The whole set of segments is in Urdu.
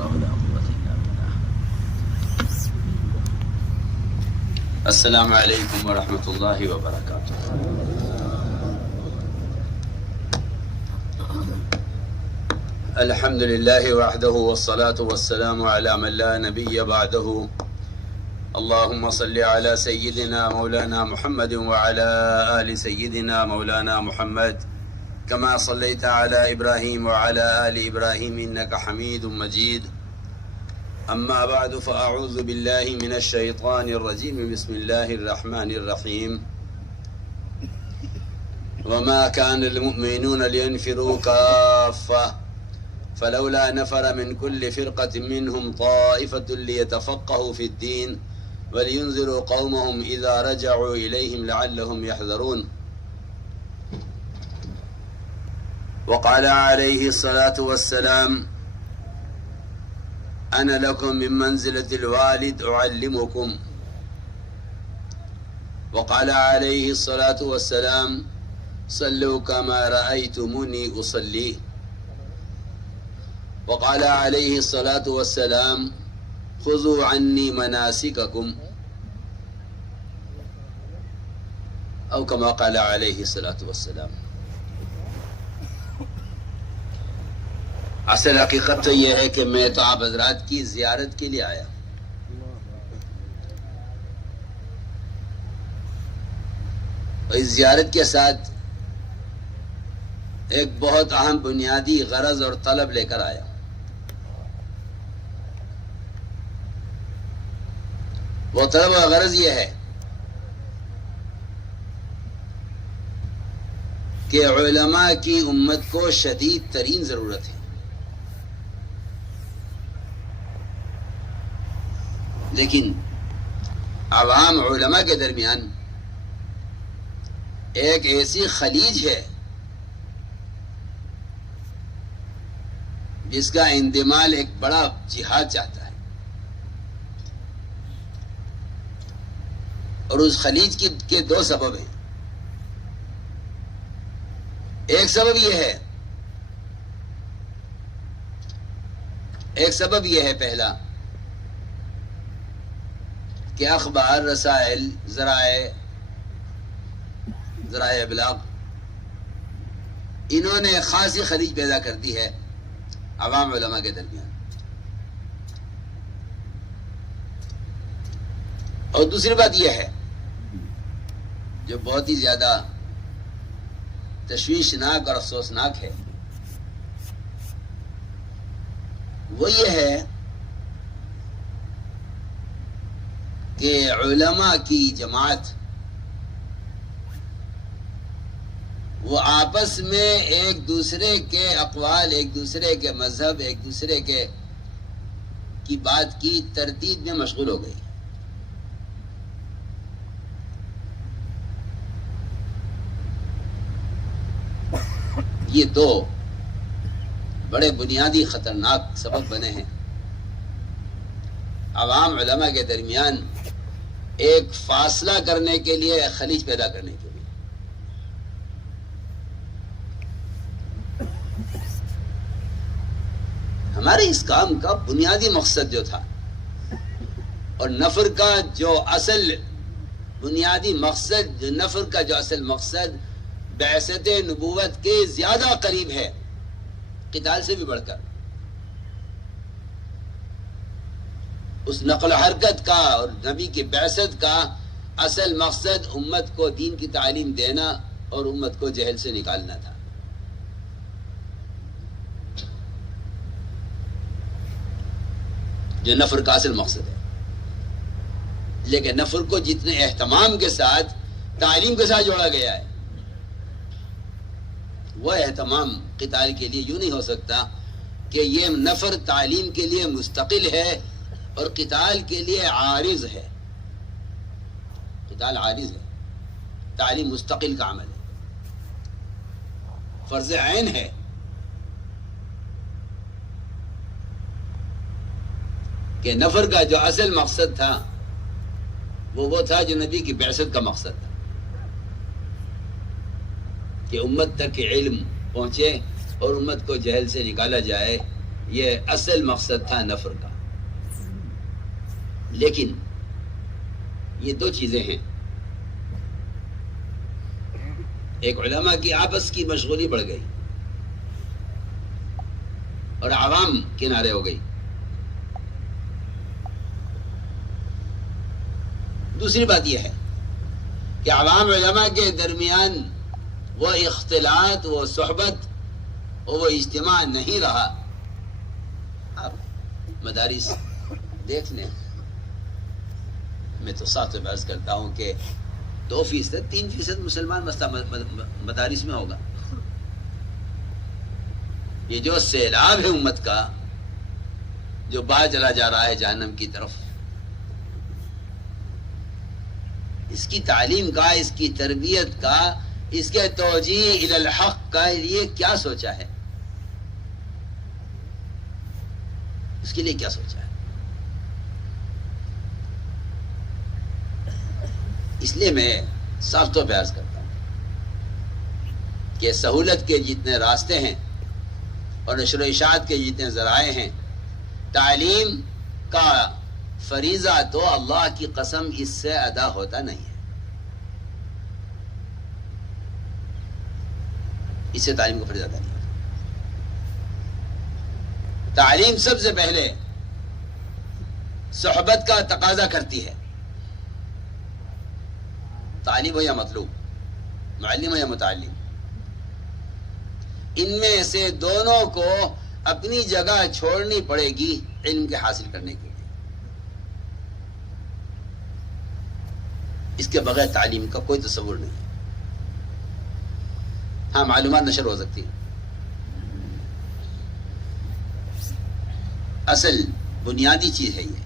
اللہ لا قوة الا باللہ. السلام علیکم ورحمۃ اللہ وبرکاتہ. الحمد للہ وحدہ والصلاة والسلام علی من لا نبی بعدہ. اللهم صل على سيدنا مولانا محمد وعلى آل سيدنا مولانا محمد كما صليت على إبراهيم وعلى آل إبراهيم إنك حميد مجيد. أما بعد فأعوذ بالله من الشيطان الرجيم. بسم الله الرحمن الرحيم. وما كان المؤمنون لينفروا كافة فلولا نفر من كل فرقة منهم طائفة ليتفقهوا في الدين ولينذروا قومهم إذا رجعوا إليهم لعلهم يحذرون. وقال عليه الصلاة والسلام أنا لكم من منزلة الوالد أعلمكم. وقال عليه الصلاة والسلام صلوا كما رأيتموني أصلي. وقال عليه الصلاة والسلام خذوا عني مناسككم او كما قال عليه الصلاة والسلام. اصل حقیقت تو یہ ہے کہ میں تو آپ حضرات کی زیارت کے لیے آیا. اور اس زیارت کے ساتھ ایک بہت اہم بنیادی غرض اور طلب لے کر آیا. وہ طلب و غرض یہ ہے کہ علماء کی امت کو شدید ترین ضرورت ہے، لیکن عوام علماء کے درمیان ایک ایسی خلیج ہے جس کا اندمال ایک بڑا جہاد چاہتا ہے. اور اس خلیج کے دو سبب ہیں. ایک سبب یہ ہے پہلا کہ اخبار، رسائل، ذرائع ابلاغ انہوں نے خاصی خلیج پیدا کر دی ہے عوام علماء کے درمیان. اور دوسری بات یہ ہے جو بہت ہی زیادہ تشویشناک اور افسوسناک ہے، وہ یہ ہے کہ علماء کی جماعت وہ آپس میں ایک دوسرے کے اقوال، ایک دوسرے کے مذہب، ایک دوسرے کی بات کی تردید میں مشغول ہو گئی. یہ دو بڑے بنیادی خطرناک سبب بنے ہیں عوام علماء کے درمیان ایک فاصلہ کرنے کے لیے، خلیج پیدا کرنے کے لیے. ہمارے اس کام کا بنیادی مقصد جو تھا اور نفر کا جو اصل بنیادی مقصد، نفر کا جو اصل مقصد بعثت نبوت کے زیادہ قریب ہے، قتال سے بھی بڑھ کر. اس نقل و حرکت کا اور نبی کی بعثت کا اصل مقصد امت کو دین کی تعلیم دینا اور امت کو جہل سے نکالنا تھا. جو نفر کا اصل مقصد ہے. لیکن نفر کو جتنے اہتمام کے ساتھ تعلیم کے ساتھ جوڑا گیا ہے، وہ اہتمام قتال کے لیے یوں نہیں ہو سکتا کہ یہ نفر تعلیم کے لیے مستقل ہے اور قتال کے لیے عارض ہے. قتال عارض ہے، تعلیم مستقل کا عمل ہے، فرض عین ہے. کہ نفر کا جو اصل مقصد تھا وہ تھا جو نبی کی بعثت کا مقصد تھا، کہ امت تک علم پہنچے اور امت کو جہل سے نکالا جائے، یہ اصل مقصد تھا نفر کا. لیکن یہ دو چیزیں ہیں، ایک علماء کی آپس کی مشغولی بڑھ گئی اور عوام کنارے ہو گئی. دوسری بات یہ ہے کہ عوام علماء کے درمیان وہ اختلاط، وہ صحبت اور وہ اجتماع نہیں رہا. آپ مدارس دیکھ لیں، میں تو صاف طور پر عرض کرتا ہوں کہ 2%، 3% مسلمان مدارس میں ہوگا. یہ جو سیلاب ہے امت کا جو باہر چلا جا رہا ہے جہنم کی طرف، اس کی تعلیم کا، اس کی تربیت کا، اس کے توجیہ الی الحق کا لیے کیا سوچا ہے؟ اس کے لیے کیا سوچا ہے؟ اس لیے میں صاف طور پہ عرض کرتا ہوں کہ سہولت کے جتنے راستے ہیں اور نشر و اشاعت کے جتنے ذرائع ہیں، تعلیم کا فریضہ تو اللہ کی قسم اس سے ادا ہوتا نہیں ہے. اس سے تعلیم کا فریضہ ادا نہیں ہوتا. تعلیم سب سے پہلے صحبت کا تقاضا کرتی ہے. تعلیم ہو یا مطلوب، معلم ہو یا متعلم، ان میں سے دونوں کو اپنی جگہ چھوڑنی پڑے گی علم کے حاصل کرنے کے لیے. اس کے بغیر تعلیم کا کوئی تصور نہیں ہے. ہاں، معلومات نشر ہو سکتی ہے. اصل بنیادی چیز ہے یہ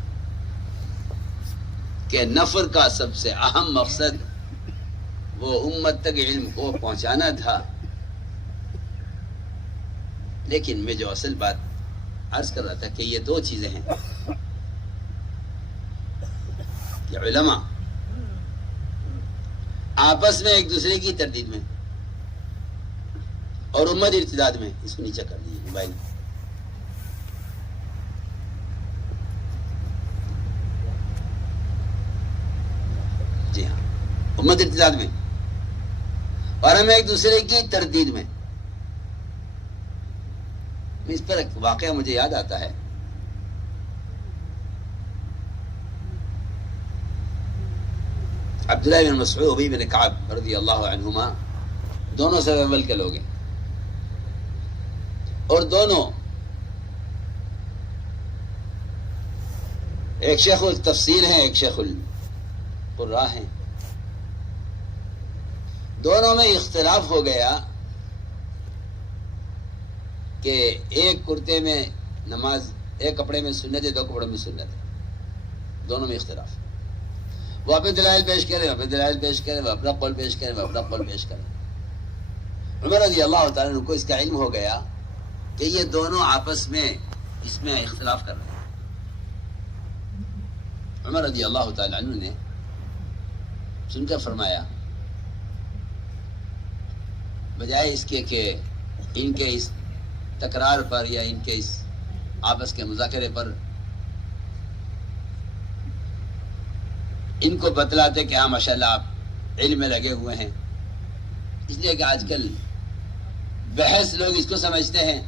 کہ نفر کا سب سے اہم مقصد وہ امت تک علم کو پہنچانا تھا. لیکن میں جو اصل بات عرض کر رہا تھا کہ یہ دو چیزیں ہیں کہ علماء آپس میں ایک دوسرے کی تردید میں اور امت ارتداد میں. اس کو نیچے کر دیجیے موبائل. جی ہاں، امت ارتداد میں اور ہم ایک دوسرے کی تردید میں. اس پر ایک واقعہ مجھے یاد آتا ہے. عبداللہ بن مسعود، ابی بن کعب رضی اللہ عنہما دونوں سے اول کے لوگ ہیں اور دونوں ایک شیخ التفسیر ہیں، ایک شیخ القراء ہیں. دونوں میں اختلاف ہو گیا کہ ایک کرتے میں نماز، ایک کپڑے میں سنت ہے، دو کپڑوں میں سنت ہے. دونوں میں اختلاف. وہ اپنے دلائل پیش کرے، اپنے دلائل پیش کرے، وہ اپنا قول پیش کرے، وہ اپنا قول پیش کرے. عمر رضی اللہ تعالیٰ عنہ کو اس کا علم ہو گیا کہ یہ دونوں آپس میں اس میں اختلاف کر رہے ہیں. عمر رضی اللہ تعالیٰ عنہ نے سن کر فرمایا، بجائے اس کے کہ ان کے اس تکرار پر یا ان کے اس آپس کے مذاکرے پر ان کو بتلاتے کہ ہاں ماشاءاللہ آپ علم میں لگے ہوئے ہیں. اس لیے کہ آج کل بحث لوگ اس کو سمجھتے ہیں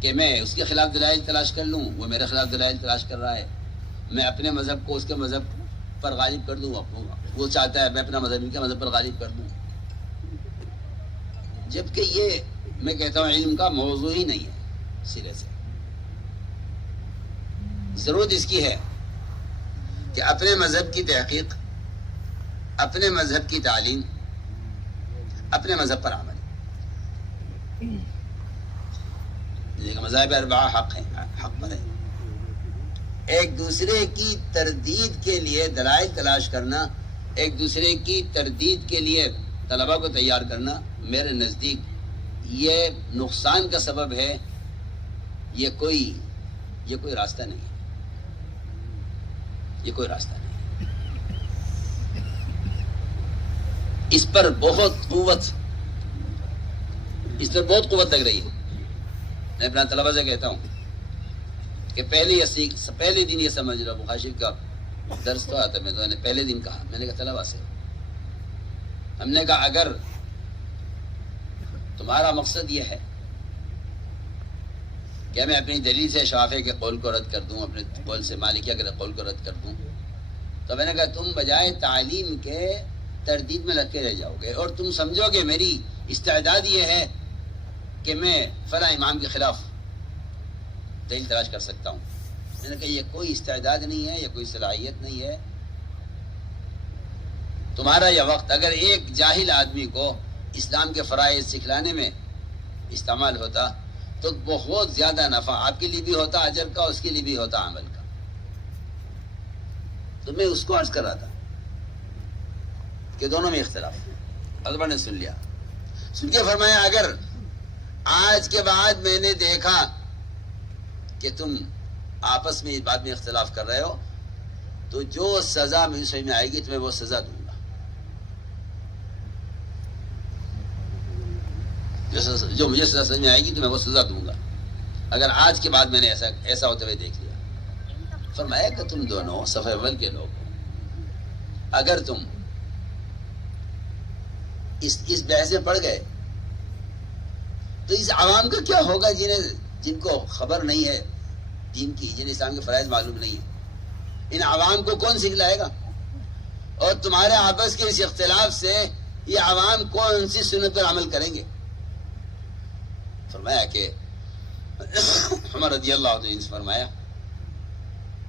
کہ میں اس کے خلاف دلائل تلاش کر لوں، وہ میرے خلاف دلائل تلاش کر رہا ہے، میں اپنے مذہب کو اس کے مذہب پر غالب کر دوں، وہ چاہتا ہے میں اپنا مذہب ان کے مذہب پر غالب کر دوں. جبکہ یہ میں کہتا ہوں علم کا موضوع ہی نہیں ہے سرے سے. ضرورت اس کی ہے کہ اپنے مذہب کی تحقیق، اپنے مذہب کی تعلیم، اپنے مذہب پر عمل. مذاہب اربعہ حق ہیں، حق پر ہے. ایک دوسرے کی تردید کے لیے دلائل تلاش کرنا، ایک دوسرے کی تردید کے لیے طلبہ کو تیار کرنا، میرے نزدیک یہ نقصان کا سبب ہے. یہ کوئی راستہ نہیں ہے. یہ کوئی راستہ نہیں ہے. اس پر بہت قوت لگ رہی ہے. میں اپنا طلبہ سے کہتا ہوں کہ پہلے دن یہ سمجھ لو، بخاری شریف کا درس تو آتا، میں نے پہلے دن کہا، میں نے کہا طلبہ سے، ہم نے کہا اگر تمہارا مقصد یہ ہے کہ میں اپنی دلیل سے شافعی کے قول کو رد کر دوں، اپنے قول سے مالکیہ کے قول کو رد کر دوں، تو میں نے کہا تم بجائے تعلیم کے تردید میں لگ کے رہ جاؤ گے، اور تم سمجھو گے میری استعداد یہ ہے کہ میں فلاں امام کے خلاف دلیل تلاش کر سکتا ہوں۔ میں نے کہا یہ کوئی استعداد نہیں ہے، یہ کوئی صلاحیت نہیں ہے تمہارا یہ وقت اگر ایک جاہل آدمی کو اسلام کے فرائض سکھلانے میں استعمال ہوتا تو بہت زیادہ نفع آپ کے لیے بھی ہوتا، اجر کا، اس کے لیے بھی ہوتا عمل کا۔ تو میں اس کو عرض کر رہا تھا کہ دونوں میں اختلاف، حضرت نے سن لیا، سن کے فرمایا اگر آج کے بعد میں نے دیکھا کہ تم آپس میں اس بات میں اختلاف کر رہے ہو تو جو سزا مجھے سمجھ میں آئے گی تمہیں وہ سزا دوں گا، جو مجھے سزا سمجھ میں آئے گی تمہیں وہ سزا دوں گا، اگر آج کے بعد میں نے ایسا ہوتے ہوئے دیکھ لیا۔ فرمایا کہ تم دونوں صف اول کے لوگ ہو، اگر تم اس بحث میں پڑ گئے تو اس عوام کا کیا ہوگا جن کو خبر نہیں ہے دین کی، جن اسلام کے فرائض معلوم نہیں ہے، ان عوام کو کون سکھلائے گا؟ اور تمہارے آپس کے اس اختلاف سے یہ عوام کون سی سنت پر عمل کریں گے؟ فرمایا کہ عمر رضی اللہ عنہ نے فرمایا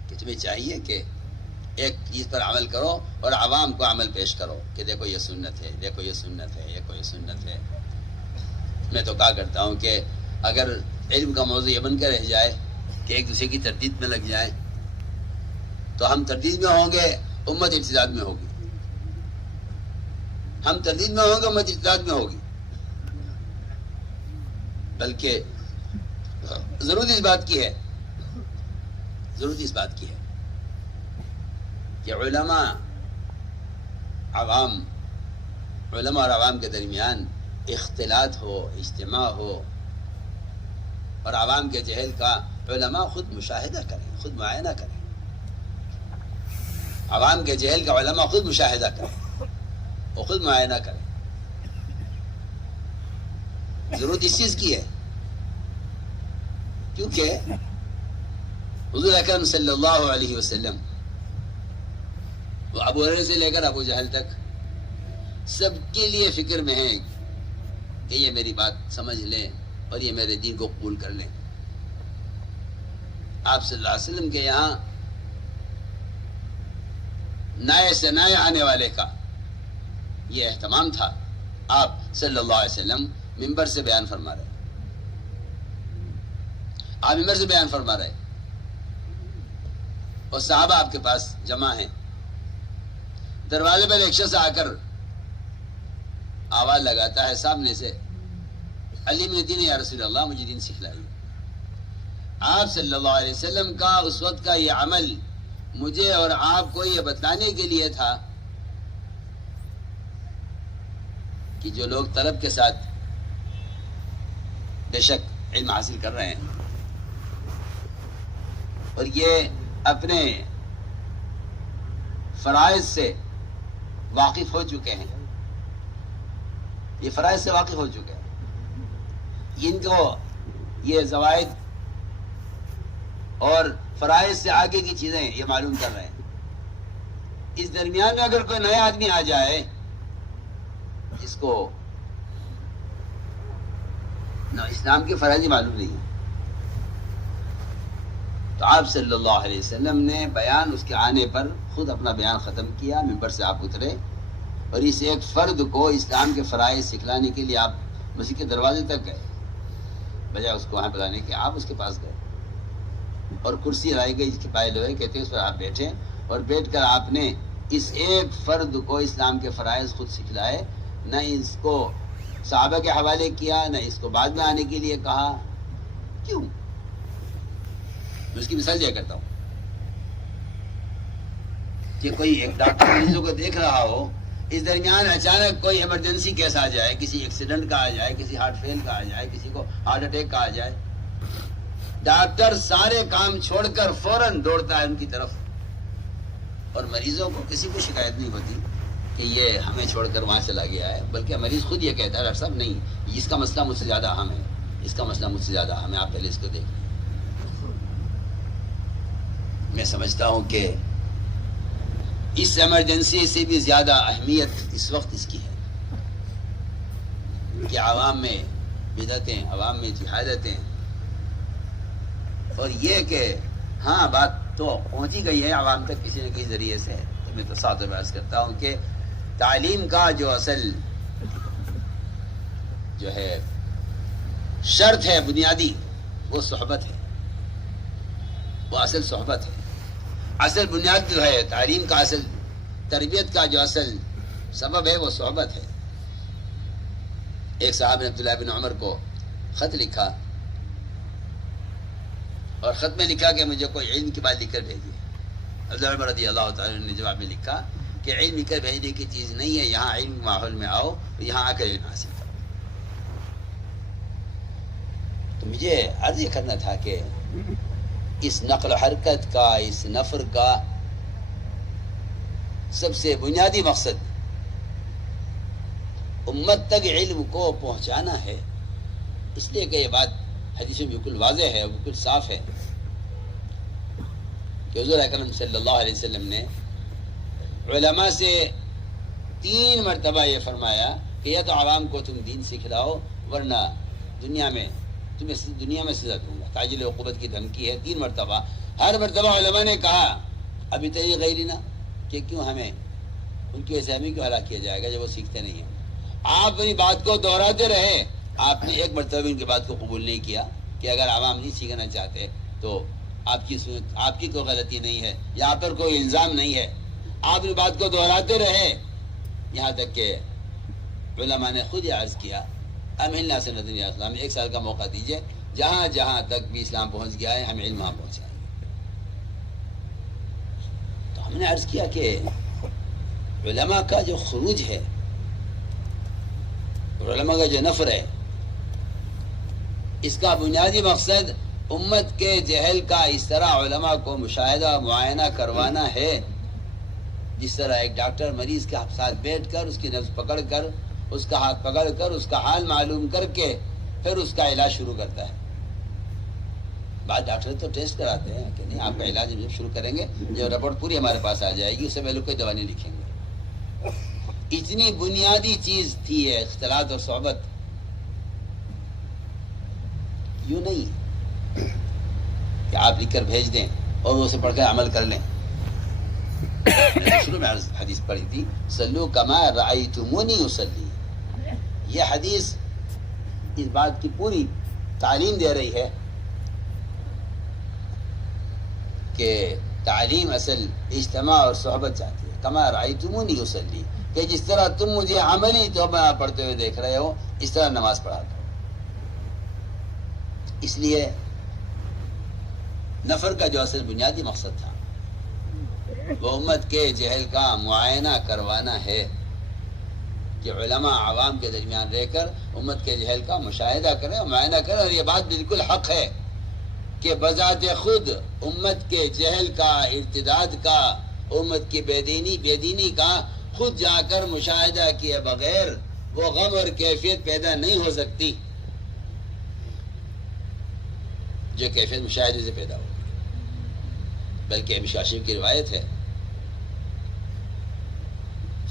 کہ تمہیں چاہیے کہ ایک چیز پر عمل کرو اور عوام کو عمل پیش کرو کہ دیکھو یہ سنت ہے، دیکھو یہ سنت ہے، دیکھو یہ سنت ہے۔ میں تو کہا کرتا ہوں کہ اگر علم کا موضوع یہ بن کر رہ جائے کہ ایک دوسرے کی تردید میں لگ جائیں تو ہم تردید میں ہوں گے، امت ارتداد میں ہوگی، ہم تردید میں ہوں گے، امت ارتداد میں ہوگی۔ بلکہ ضرورت اس بات کی ہے کہ علماء اور عوام کے درمیان اختلاط ہو، اجتماع ہو، اور عوام کے جہل کا علماء خود مشاہدہ کریں، خود معائنہ کریں، عوام کے جہل کا علماء خود مشاہدہ کریں اور خود معائنہ کریں۔ ضرورت اس چیز کی ہے کیونکہ حضور اکرم صلی اللہ علیہ وسلم وہ ابو ہریرہ سے لے کر ابو جہل تک سب کے لیے فکر میں ہیں کہ یہ میری بات سمجھ لیں اور یہ میرے دین کو قبول کر لیں۔ آپ صلی اللہ علیہ وسلم کے یہاں نئے سے نئے آنے والے کا یہ اہتمام تھا، آپ صلی اللہ علیہ وسلم ممبر سے بیان فرما رہے، آپ ممبر سے بیان فرما رہے اور صحابہ آپ کے پاس جمع ہیں۔ دروازے پر ایک شخص آ کر آواز لگاتا ہے سامنے سے، علی من الدین یا رسول اللہ، مجھے دین سکھلائیے۔ آپ صلی اللہ علیہ وسلم کا اس وقت کا یہ عمل مجھے اور آپ کو یہ بتلانے کے لیے تھا کہ جو لوگ طلب کے ساتھ بے شک علم حاصل کر رہے ہیں اور یہ اپنے فرائض سے واقف ہو چکے ہیں، یہ فرائض سے واقف ہو چکے ہیں، ان کو یہ زوائد اور فرائض سے آگے کی چیزیں یہ معلوم کر رہے ہیں۔ اس درمیان میں اگر کوئی نیا آدمی آ جائے جس کو نہ اسلام کے فرائض ہی معلوم نہیں ہے، تو آپ صلی اللہ علیہ وسلم نے بیان اس کے آنے پر خود اپنا بیان ختم کیا، ممبر سے آپ اترے اور اس ایک فرد کو اسلام کے فرائض سکھلانے کے لیے آپ مسجد کے دروازے تک گئے، بجائے اس کو وہاں بلانے کے آپ اس کے پاس گئے اور کرسی لائی گئی جس کے پائے لوہے کہتے ہیں، اس پر آپ بیٹھے اور بیٹھ کر آپ نے اس ایک فرد کو اسلام کے فرائض خود سکھلائے، نہ اس کو صحابہ کے حوالے کیا، نہ اس کو بعد میں آنے کے لیے کہا۔ کیوں؟ میں اس کی مثال دیا کرتا ہوں کہ کوئی ایک ڈاکٹر مریضوں کو دیکھ رہا ہو، اس درمیان اچانک کوئی ایمرجنسی کیس آ جائے، کسی ایکسیڈنٹ کا آ جائے، کسی ہارٹ فیل کا آ جائے، کسی کو ہارٹ اٹیک کا آ جائے، ڈاکٹر سارے کام چھوڑ کر فوراً دوڑتا ہے ان کی طرف، اور مریضوں کو کسی کو شکایت نہیں ہوتی کہ یہ ہمیں چھوڑ کر وہاں چلا گیا ہے، بلکہ مریض خود یہ کہتا ہے ڈاکٹر صاحب نہیں، اس کا مسئلہ مجھ سے زیادہ اہم ہے، اس کا مسئلہ مجھ سے زیادہ اہم ہے، آپ پہلے اس کو دیکھ لیں۔ میں سمجھتا ہوں کہ اس ایمرجنسی سے بھی زیادہ اہمیت اس وقت اس کی ہے کہ عوام میں بدعتیں، عوام میں جہالتیں، اور یہ کہ ہاں بات تو پہنچی گئی ہے عوام تک کسی نہ کسی ذریعے سے، تو میں تو ساتھ عرض کرتا ہوں کہ تعلیم کا جو اصل جو ہے شرط ہے بنیادی، وہ صحبت ہے، وہ اصل صحبت ہے۔ اصل بنیاد جو ہے تعلیم کا، اصل تربیت کا جو اصل سبب ہے وہ صحبت ہے۔ ایک صاحب نے عبداللہ بن عمر کو خط لکھا، اور خط میں لکھا کہ مجھے کوئی علم کی بات لکھ کر بھیجیے۔ عبداللہ عمر رضی اللہ تعالیٰ نے جواب میں لکھا کہ علم لکھ کر بھیجنے کی چیز نہیں ہے، یہاں علم ماحول میں آؤ، یہاں آ کر علم حاصل کرو۔ تو مجھے عرض یہ کرنا تھا کہ اس نقل و حرکت کا، اس نفر کا سب سے بنیادی مقصد امت تک علم کو پہنچانا ہے، اس لیے کہ یہ بات حدیث میں بالکل واضح ہے، بالکل صاف ہے کہ حضور اکرم صلی اللہ علیہ وسلم نے علماء سے 3 مرتبہ یہ فرمایا کہ یا تو عوام کو تم دین سکھلاؤ، ورنہ دنیا میں سزا دوں گا، تعجیل عقوبت کی دھمکی ہے 3 مرتبہ۔ ہر مرتبہ علماء نے کہا ابھی تری غیرنا، کہ کیوں ہمیں ان کی وجہ سے ہمیں کیوں ہلاک کیا جائے گا جب وہ سیکھتے نہیں ہیں۔ آپ اپنی بات کو دہراتے رہے، آپ نے ایک مرتبہ ان کی بات کو قبول نہیں کیا کہ اگر عوام نہیں سیکھنا چاہتے تو آپ کی کوئی غلطی نہیں ہے، یا آپ پر کوئی الزام نہیں ہے۔ آپ اپنی بات کو دہراتے رہے، یہاں تک کہ علماء نے خود یہ عرض کیا امہلنا سنۃ اسلام، 1 سال کا موقع دیجئے، جہاں جہاں تک بھی اسلام پہنچ گیا ہے ہم علم وہاں پہنچائیں گے۔ تو ہم نے عرض کیا کہ علماء کا جو خروج ہے، علماء کا جو نفر ہے، اس کا بنیادی مقصد امت کے جہل کا اس طرح علماء کو مشاہدہ معائنہ کروانا ہے، جس طرح ایک ڈاکٹر مریض کے ساتھ بیٹھ کر اس کی نبض پکڑ کر، اس کا ہاتھ پکڑ کر، اس کا حال معلوم کر کے پھر اس کا علاج شروع کرتا ہے۔ بعض ڈاکٹر تو ٹیسٹ کراتے ہیں کہ نہیں آپ کا علاج جب شروع کریں گے، جب رپورٹ پوری ہمارے پاس آ جائے گی اس سے پہلے کوئی دوا نہیں لکھیں گے۔ اتنی بنیادی چیز تھی ہے اختلاط اور صحبت، یوں نہیں کہ آپ لکھ کر بھیج دیں اور وہ اسے پڑھ کر عمل کر لیں۔ شروع میں حدیث پڑھی تھی صلو کما رأیتمونی اصلی، یہ حدیث اس بات کی پوری تعلیم دے رہی ہے کہ تعلیم اصل اجتماع اور صحبت چاہتی ہے۔ کما رأیتمونی اصلی، کہ جس طرح تم مجھے عملی طور پر پڑھتے ہوئے دیکھ رہے ہو اس طرح نماز پڑھا کرو۔ اس لیے نفر کا جو اصل بنیادی مقصد تھا وہ امت کے جہل کا معائنہ کروانا ہے، کہ علماء عوام کے درمیان رہ کر امت کے جہل کا مشاہدہ کریں اور معائنہ کریں۔ اور یہ بات بالکل حق ہے کہ بذات خود امت کے جہل کا، ارتداد کا، امت کی بے دینی کا خود جا کر مشاہدہ کیے بغیر وہ غم اور کیفیت پیدا نہیں ہو سکتی جو کیفیت مشاہدے سے پیدا ہوگی۔ بلکہ مشکل کی روایت ہے،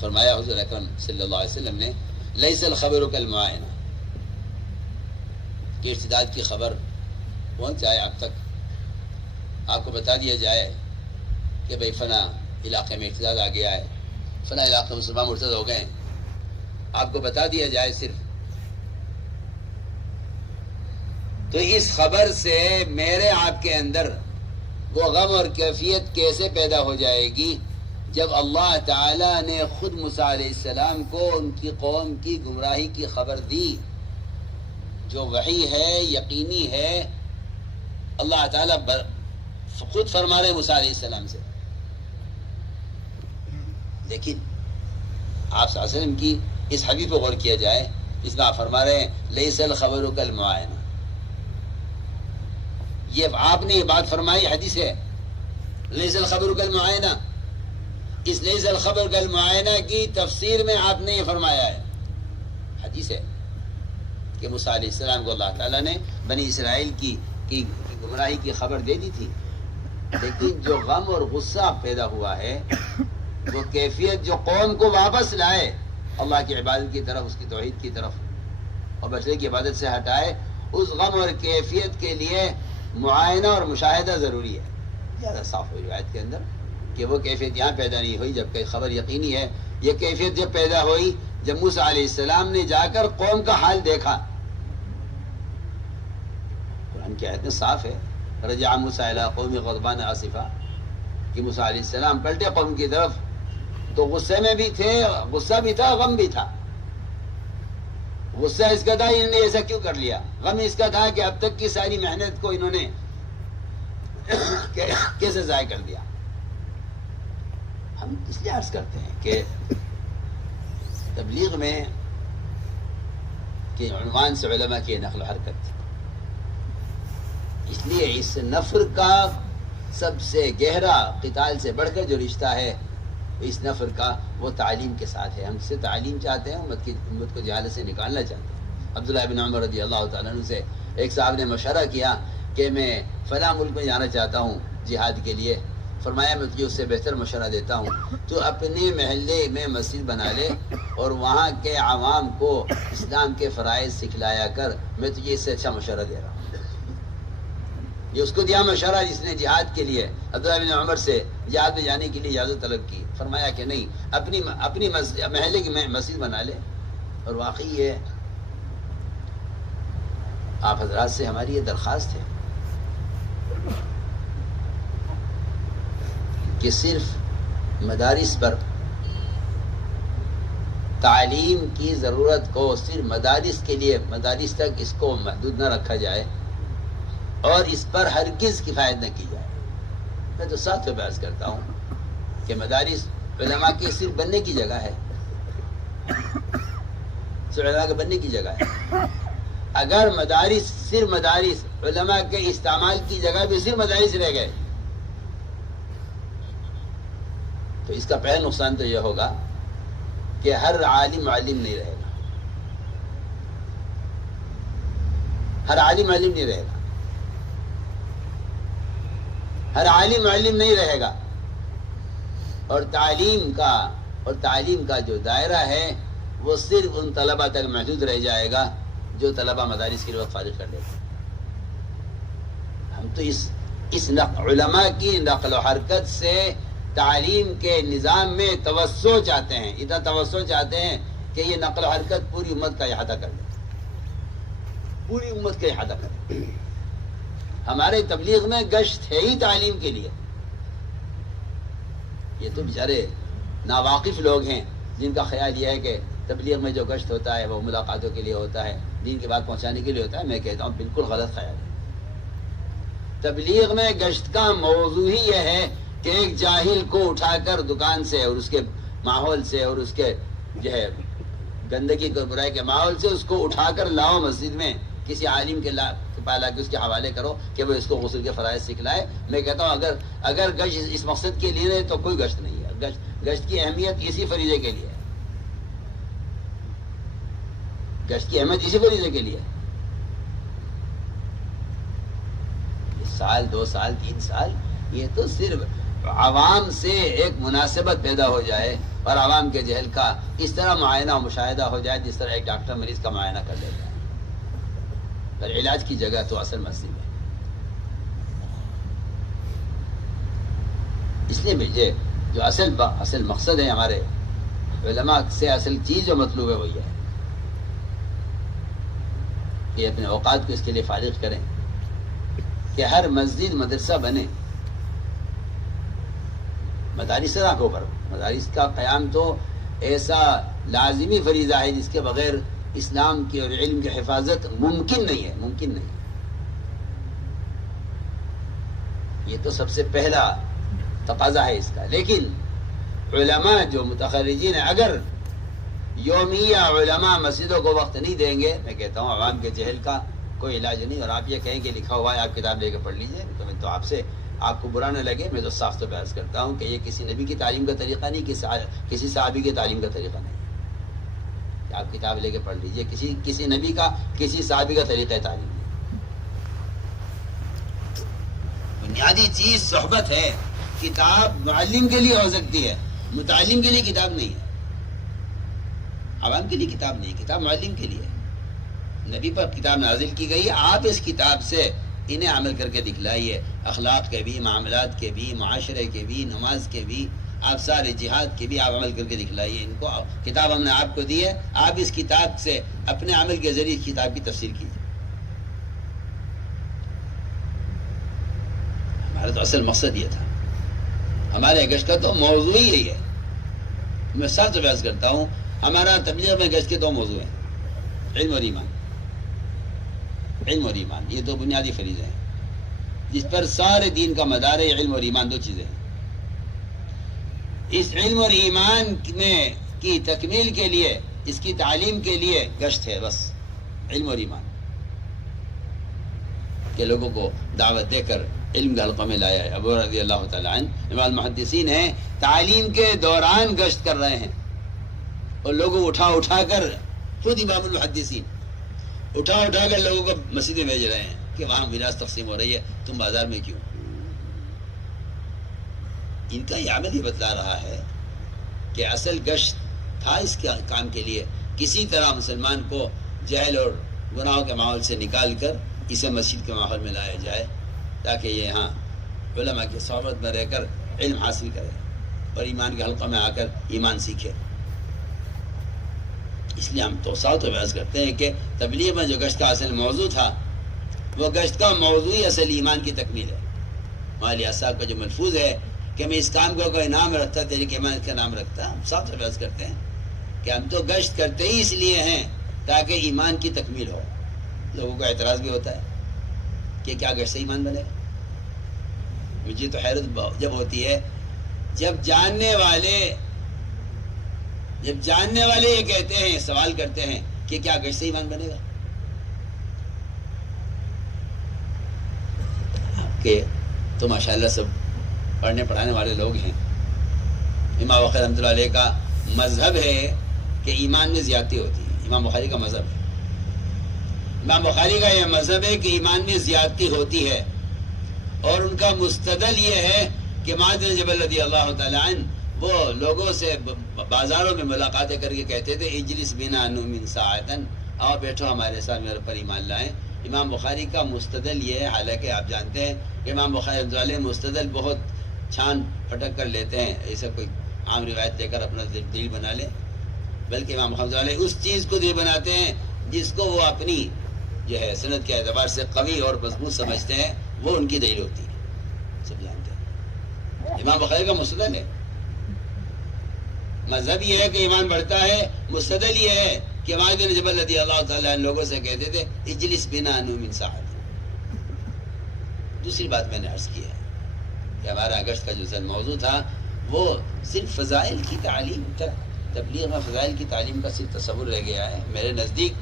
فرمایا حضور اکرم صلی اللہ علیہ وسلم نے لیس الخبر کالمعائنہ، کہ ارتداد کی خبر پہنچ جائے آپ تک، آپ کو بتا دیا جائے کہ بھئی فلاں علاقے میں ارتداد آ گیا ہے، فلاں علاقے میں مسلمان مرتد ہو گئے ہیں، آپ کو بتا دیا جائے صرف، تو اس خبر سے میرے آپ کے اندر وہ غم اور کیفیت کیسے پیدا ہو جائے گی جب اللہ تعالیٰ نے خود موسیٰ علیہ السلام کو ان کی قوم کی گمراہی کی خبر دی، جو وحی ہے، یقینی ہے، اللہ تعالیٰ خود فرما رہے موسیٰ علیہ السلام سے۔ لیکن آپ صلی اللہ علیہ وسلم کی اس حدیث کو غور کیا جائے، اس میں آپ فرما رہے ہیں لیس الخبر کالمعائنہ، یہ آپ نے یہ بات فرمائی، حدیث ہے، لیس الخبر کالمعائنہ، اس لیس الخبر کالمعائنہ کی تفسیر میں آپ نے یہ فرمایا ہے، حدیث ہے کہ موسیٰ علیہ السلام کو اللہ تعالیٰ نے بنی اسرائیل کی گمراہی کی خبر دے دی تھی، لیکن جو غم اور غصہ پیدا ہوا ہے، وہ کیفیت جو قوم کو واپس لائے اللہ کی عبادت کی طرف، اس کی توحید کی طرف، اور بچے کی عبادت سے ہٹائے، اس غم اور کیفیت کے لیے معائنہ اور مشاہدہ ضروری ہے۔ زیادہ صاف ہوئی روایت کے اندر کہ وہ کیفیت یہاں پیدا نہیں ہوئی جبکہ خبر یقینی ہے، یہ کیفیت جب پیدا ہوئی جب موسیٰ علیہ السلام نے جا کر قوم کا حال دیکھا۔ قرآن کی آیت میں صاف ہے، رجع موسیٰ الی قوم غضبان آسفا، کہ موسیٰ علیہ السلام پلٹے قوم کی طرف، تو غصے میں بھی تھے، غصہ بھی تھا، غم بھی تھا۔ غصہ اس کا تھا انہوں نے ایسا کیوں کر لیا، غم اس کا تھا کہ اب تک کی ساری محنت کو انہوں نے کیسے ضائع کر دیا۔ ہم اس لیے عرض کرتے ہیں کہ تبلیغ میں کہ عنوان سے علماء کی نقل و حرکت، اس لیے اس نفر کا سب سے گہرا قتال سے بڑھ کر جو رشتہ ہے اس نفر کا، وہ تعلیم کے ساتھ ہے۔ ہم سے تعلیم چاہتے ہیں، امت کو جہالت سے نکالنا چاہتے ہیں۔ عبداللہ بن عمر رضی اللہ تعالیٰ عنہ سے ایک صاحب نے مشورہ کیا کہ میں فلاں ملک میں جانا چاہتا ہوں جہاد کے لیے، فرمایا میں تجھے اس سے بہتر مشورہ دیتا ہوں، تو اپنے محلے میں مسجد بنا لے اور وہاں کے عوام کو اسلام کے فرائض سکھلایا کر، میں تجھے اس سے اچھا مشورہ دے رہا ہوں۔ یہ اس کو دیا مشورہ جس نے جہاد کے لیے عبداللہ بن عمر سے جہاد میں جانے کے لیے اجازت طلب کی، فرمایا کہ نہیں، اپنی محلے کی مسجد بنا لے۔ اور واقعی یہ آپ حضرات سے ہماری یہ درخواست ہے کہ صرف مدارس پر تعلیم کی ضرورت کو صرف مدارس کے لیے، مدارس تک اس کو محدود نہ رکھا جائے اور اس پر ہرگز کفایت نہ کی جائے۔ میں تو ساتھ بحث کرتا ہوں کہ مدارس علماء کے صرف بننے کی جگہ ہے، صرف علماء کے بننے کی جگہ ہے۔ اگر مدارس صرف مدارس علماء کے استعمال کی جگہ بھی صرف مدارس رہ گئے تو اس کا پہلا نقصان تو یہ ہوگا کہ ہر عالم معلم نہیں رہے گا، ہر عالم معلم نہیں رہے گا، ہر عالم معلم نہیں رہے گا، اور تعلیم کا جو دائرہ ہے وہ صرف ان طلبہ تک محدود رہ جائے گا جو طلبہ مدارس کے وقت فارغ کر لیتے ہیں۔ ہم تو اس علماء کی نقل و حرکت سے تعلیم کے نظام میں توسع چاہتے ہیں، اتنا توسع چاہتے ہیں کہ یہ نقل و حرکت پوری امت کا احاطہ کر لے، پوری امت کا احاطہ کر لے۔ ہمارے تبلیغ میں گشت ہے ہی تعلیم کے لیے۔ یہ تو بیچارے ناواقف لوگ ہیں جن کا خیال یہ ہے کہ تبلیغ میں جو گشت ہوتا ہے وہ ملاقاتوں کے لیے ہوتا ہے، دین کی بات پہنچانے کے لیے ہوتا ہے۔ میں کہتا ہوں بالکل غلط خیال ہے۔ تبلیغ میں گشت کا موضوع ہی یہ ہے کہ ایک جاہل کو اٹھا کر دکان سے اور اس کے ماحول سے اور اس کے جو ہے گندگی کو برائی کے ماحول سے اس کو اٹھا کر لاؤ مسجد میں، کسی عالم کے پالا کے اس کے حوالے کرو کہ وہ اس کو غسل کے فرائض سکھلائے۔ میں کہتا ہوں اگر گشت اس مقصد کے لیے تو کوئی گشت نہیں ہے۔ گشت کی اہمیت اسی فریضے کے لیے ہے، گشت کی اہمیت اسی فریضے کے لیے ہے۔ سال 2 سال 3 سال یہ تو صرف عوام سے ایک مناسبت پیدا ہو جائے اور عوام کے جہل کا اس طرح معائنہ و مشاہدہ ہو جائے جس طرح ایک ڈاکٹر مریض کا معائنہ کر لیتا ہے، پر علاج کی جگہ تو اصل مسجد ہے۔ اس لیے مجھے جو اصل مقصد ہے ہمارے علماء سے، اصل چیز جو مطلوب ہے وہ یہ ہے کہ اپنے اوقات کو اس کے لیے فارغ کریں کہ ہر مسجد مدرسہ بنے، مدارس راکھوں پر۔ مدارس کا قیام تو ایسا لازمی فریضہ ہے جس کے بغیر اسلام کی اور علم کی حفاظت ممکن نہیں ہے، ممکن نہیں۔ یہ تو سب سے پہلا تقاضا ہے اس کا۔ لیکن علماء جو متخرجین ہیں، اگر یومیہ علماء مسجدوں کو وقت نہیں دیں گے، میں کہتا ہوں عوام کے جہل کا کوئی علاج نہیں. اور آپ یہ کہیں کہ لکھا ہوا ہے آپ کتاب لے کے پڑھ لیجئے, تو میں تو آپ سے, آپ کو برا نہ لگے, میں تو صاف تو بیان کرتا ہوں کہ یہ کسی نبی کی تعلیم کا طریقہ نہیں, کسی صحابی کی تعلیم کا طریقہ نہیں. آپ کتاب لے کے پڑھ لیجئے, کسی نبی کا, کسی صحابی کا طریقہ تعلیم نہیں. بنیادی چیز صحبت ہے. کتاب معلم کے لیے ہو سکتی ہے, متعلم کے لیے کتاب نہیں ہے. عوام کے لیے کتاب نہیں, کتاب معلم کے لیے. نبی پر کتاب نازل کی گئی, آپ اس کتاب سے انہیں عمل کر کے دکھلائیے, اخلاق کے بھی, معاملات کے بھی, معاشرے کے بھی, نماز کے بھی, آپ سارے جہاد کے بھی آپ عمل کر کے دکھلائیے ان کو. کتاب ہم نے آپ کو دی ہے, آپ اس کتاب سے اپنے عمل کے ذریعے کتاب کی تفسیر کیجیے. ہمارا تو اصل مقصد یہ تھا, ہمارے گشت کا تو موضوع ہی یہی ہے. میں ساتھ سے بیان کرتا ہوں, ہمارا تبلیغ میں گشت کے دو موضوع ہیں, علم اور ایمان. علم اور ایمان یہ دو بنیادی فریضے ہیں جس پر سارے دین کا مدار ہے. علم اور ایمان دو چیزیں ہیں. اس علم اور ایمان میں کی تکمیل کے لیے, اس کی تعلیم کے لیے گشت ہے. بس علم اور ایمان کہ لوگوں کو دعوت دے کر علم کے حلقہ میں لایا ہے. ابو رضی اللہ تعالیٰ عنہ امام المحدثین ہیں, تعلیم کے دوران گشت کر رہے ہیں اور لوگوں اٹھا کر, خود امام المحدثین اٹھا کر لوگوں کو مسجدیں بھیج رہے ہیں کہ وہاں میراث تقسیم ہو رہی ہے, تم بازار میں کیوں. ان کا یہ عمل ہی بتلا رہا ہے کہ اصل گشت تھا اس کے کام کے لیے, کسی طرح مسلمان کو جہل اور گناہوں کے ماحول سے نکال کر اسے مسجد کے ماحول میں لایا جائے تاکہ یہ یہاں علماء کی صحبت میں رہ کر علم حاصل کرے اور ایمان کے حلقہ میں آ کر ایمان سیکھے. اس لیے ہم تو بحث کرتے ہیں کہ تبلیغ میں جو گشت کا اصل موضوع تھا, وہ گشت کا موضوع ہی اصل ایمان کی تکمیل ہے. مالی صاحب کا جو ملفوظ ہے کہ میں اس کام کو کوئی نام رکھتا تیرے کہ میں اس کا نام رکھتا, ہم صاف بحث کرتے ہیں کہ ہم تو گشت کرتے ہی اس لیے ہیں تاکہ ایمان کی تکمیل ہو. لوگوں کا اعتراض بھی ہوتا ہے کہ کیا گشت سے ایمان بنے. مجھے تو حیرت جب ہوتی ہے جب جاننے والے یہ کہتے ہیں, سوال کرتے ہیں کہ کیا گشت سے ایمان بنے گا. کہ تو ماشاءاللہ سب پڑھنے پڑھانے والے لوگ ہیں. امام بخاری رحمۃ اللہ علیہ کا مذہب ہے کہ ایمان میں زیادتی ہوتی ہے. امام بخاری کا مذہب ہے, امام بخاری کا یہ مذہب ہے کہ ایمان میں زیادتی ہوتی ہے. اور ان کا مستدل یہ ہے کہ معاذ بن جبل رضی اللہ تعالیٰ عنہ وہ لوگوں سے بازاروں میں ملاقاتیں کر کے کہتے تھے اجلس بنا نؤمن ساعتن, آؤ بیٹھو ہمارے ساتھ میرے پر ایمان لائیں. امام بخاری کا مستدل یہ ہے, حالانکہ آپ جانتے ہیں کہ امام بخاری رحمۃ اللہ علیہ مستدل بہت چھان پھٹک کر لیتے ہیں, ایسا کوئی عام روایت لے کر اپنا دل بنا لے, بلکہ امام بخاری رحمۃ اللہ علیہ اس چیز کو دل بناتے ہیں جس کو وہ اپنی جو ہے سند کے اعتبار سے قوی اور مضبوط سمجھتے ہیں, وہ ان کی دلیل ہوتی ہے. سب جانتے ہیں امام بخاری کا مستدل ہے. مذہب یہ ہے کہ ایمان بڑھتا ہے, مستدل یہ ہے کہ معاذ بن جبل رضی اللہ تعالیٰ عنہ لوگوں سے کہتے تھے اجلس بنا نؤمن ساعۃ. دوسری بات میں نے عرض کی ہے کہ ہمارا اگست کا جو اصل موضوع تھا وہ صرف فضائل کی تعلیم تک, تبلیغ میں فضائل کی تعلیم کا صرف تصور رہ گیا ہے. میرے نزدیک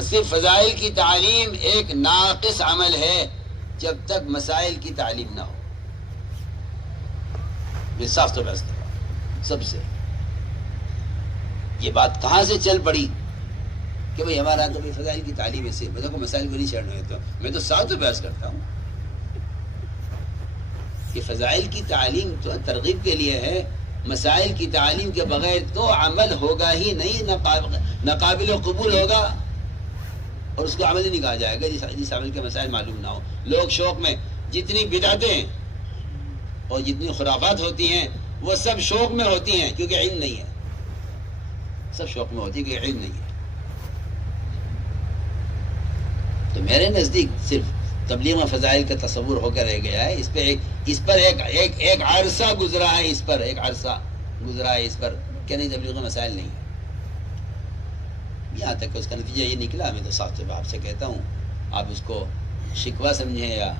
صرف فضائل کی تعلیم ایک ناقص عمل ہے جب تک مسائل کی تعلیم نہ ہو. میں صاف تو بحث کر رہا ہوں سب سے. یہ بات کہاں سے چل پڑی کہ بھئی ہمارا تو فضائل کی تعلیم ہے, میں تو مسائل کو نہیں چھیڑنے دیتا. میں تو صاف تو بحث کرتا ہوں کہ فضائل کی تعلیم تو ترغیب کے لیے ہے, مسائل کی تعلیم کے بغیر تو عمل ہوگا ہی نہیں, نہ قابل و قبول ہوگا اور اس کو عمل ہی نہیں کہا جائے گا جس عمل کے مسائل معلوم نہ ہو. لوگ شوق میں جتنی بدعتیں اور جتنی خرافات ہوتی ہیں وہ سب شوق میں ہوتی ہیں کیونکہ علم نہیں ہے. سب شوق میں ہوتی ہے کیونکہ علم نہیں ہے. تو میرے نزدیک صرف تبلیغ و فضائل کا تصور ہو کر رہ گیا ہے. اس پر ایک عرصہ گزرا ہے, اس پر کہ نہیں تبلیغ مسائل نہیں ہے. یہاں تک کہ اس کا نتیجہ یہ نکلا, میں تو صاف سے آپ سے کہتا ہوں, آپ اس کو شکوہ سمجھیں یا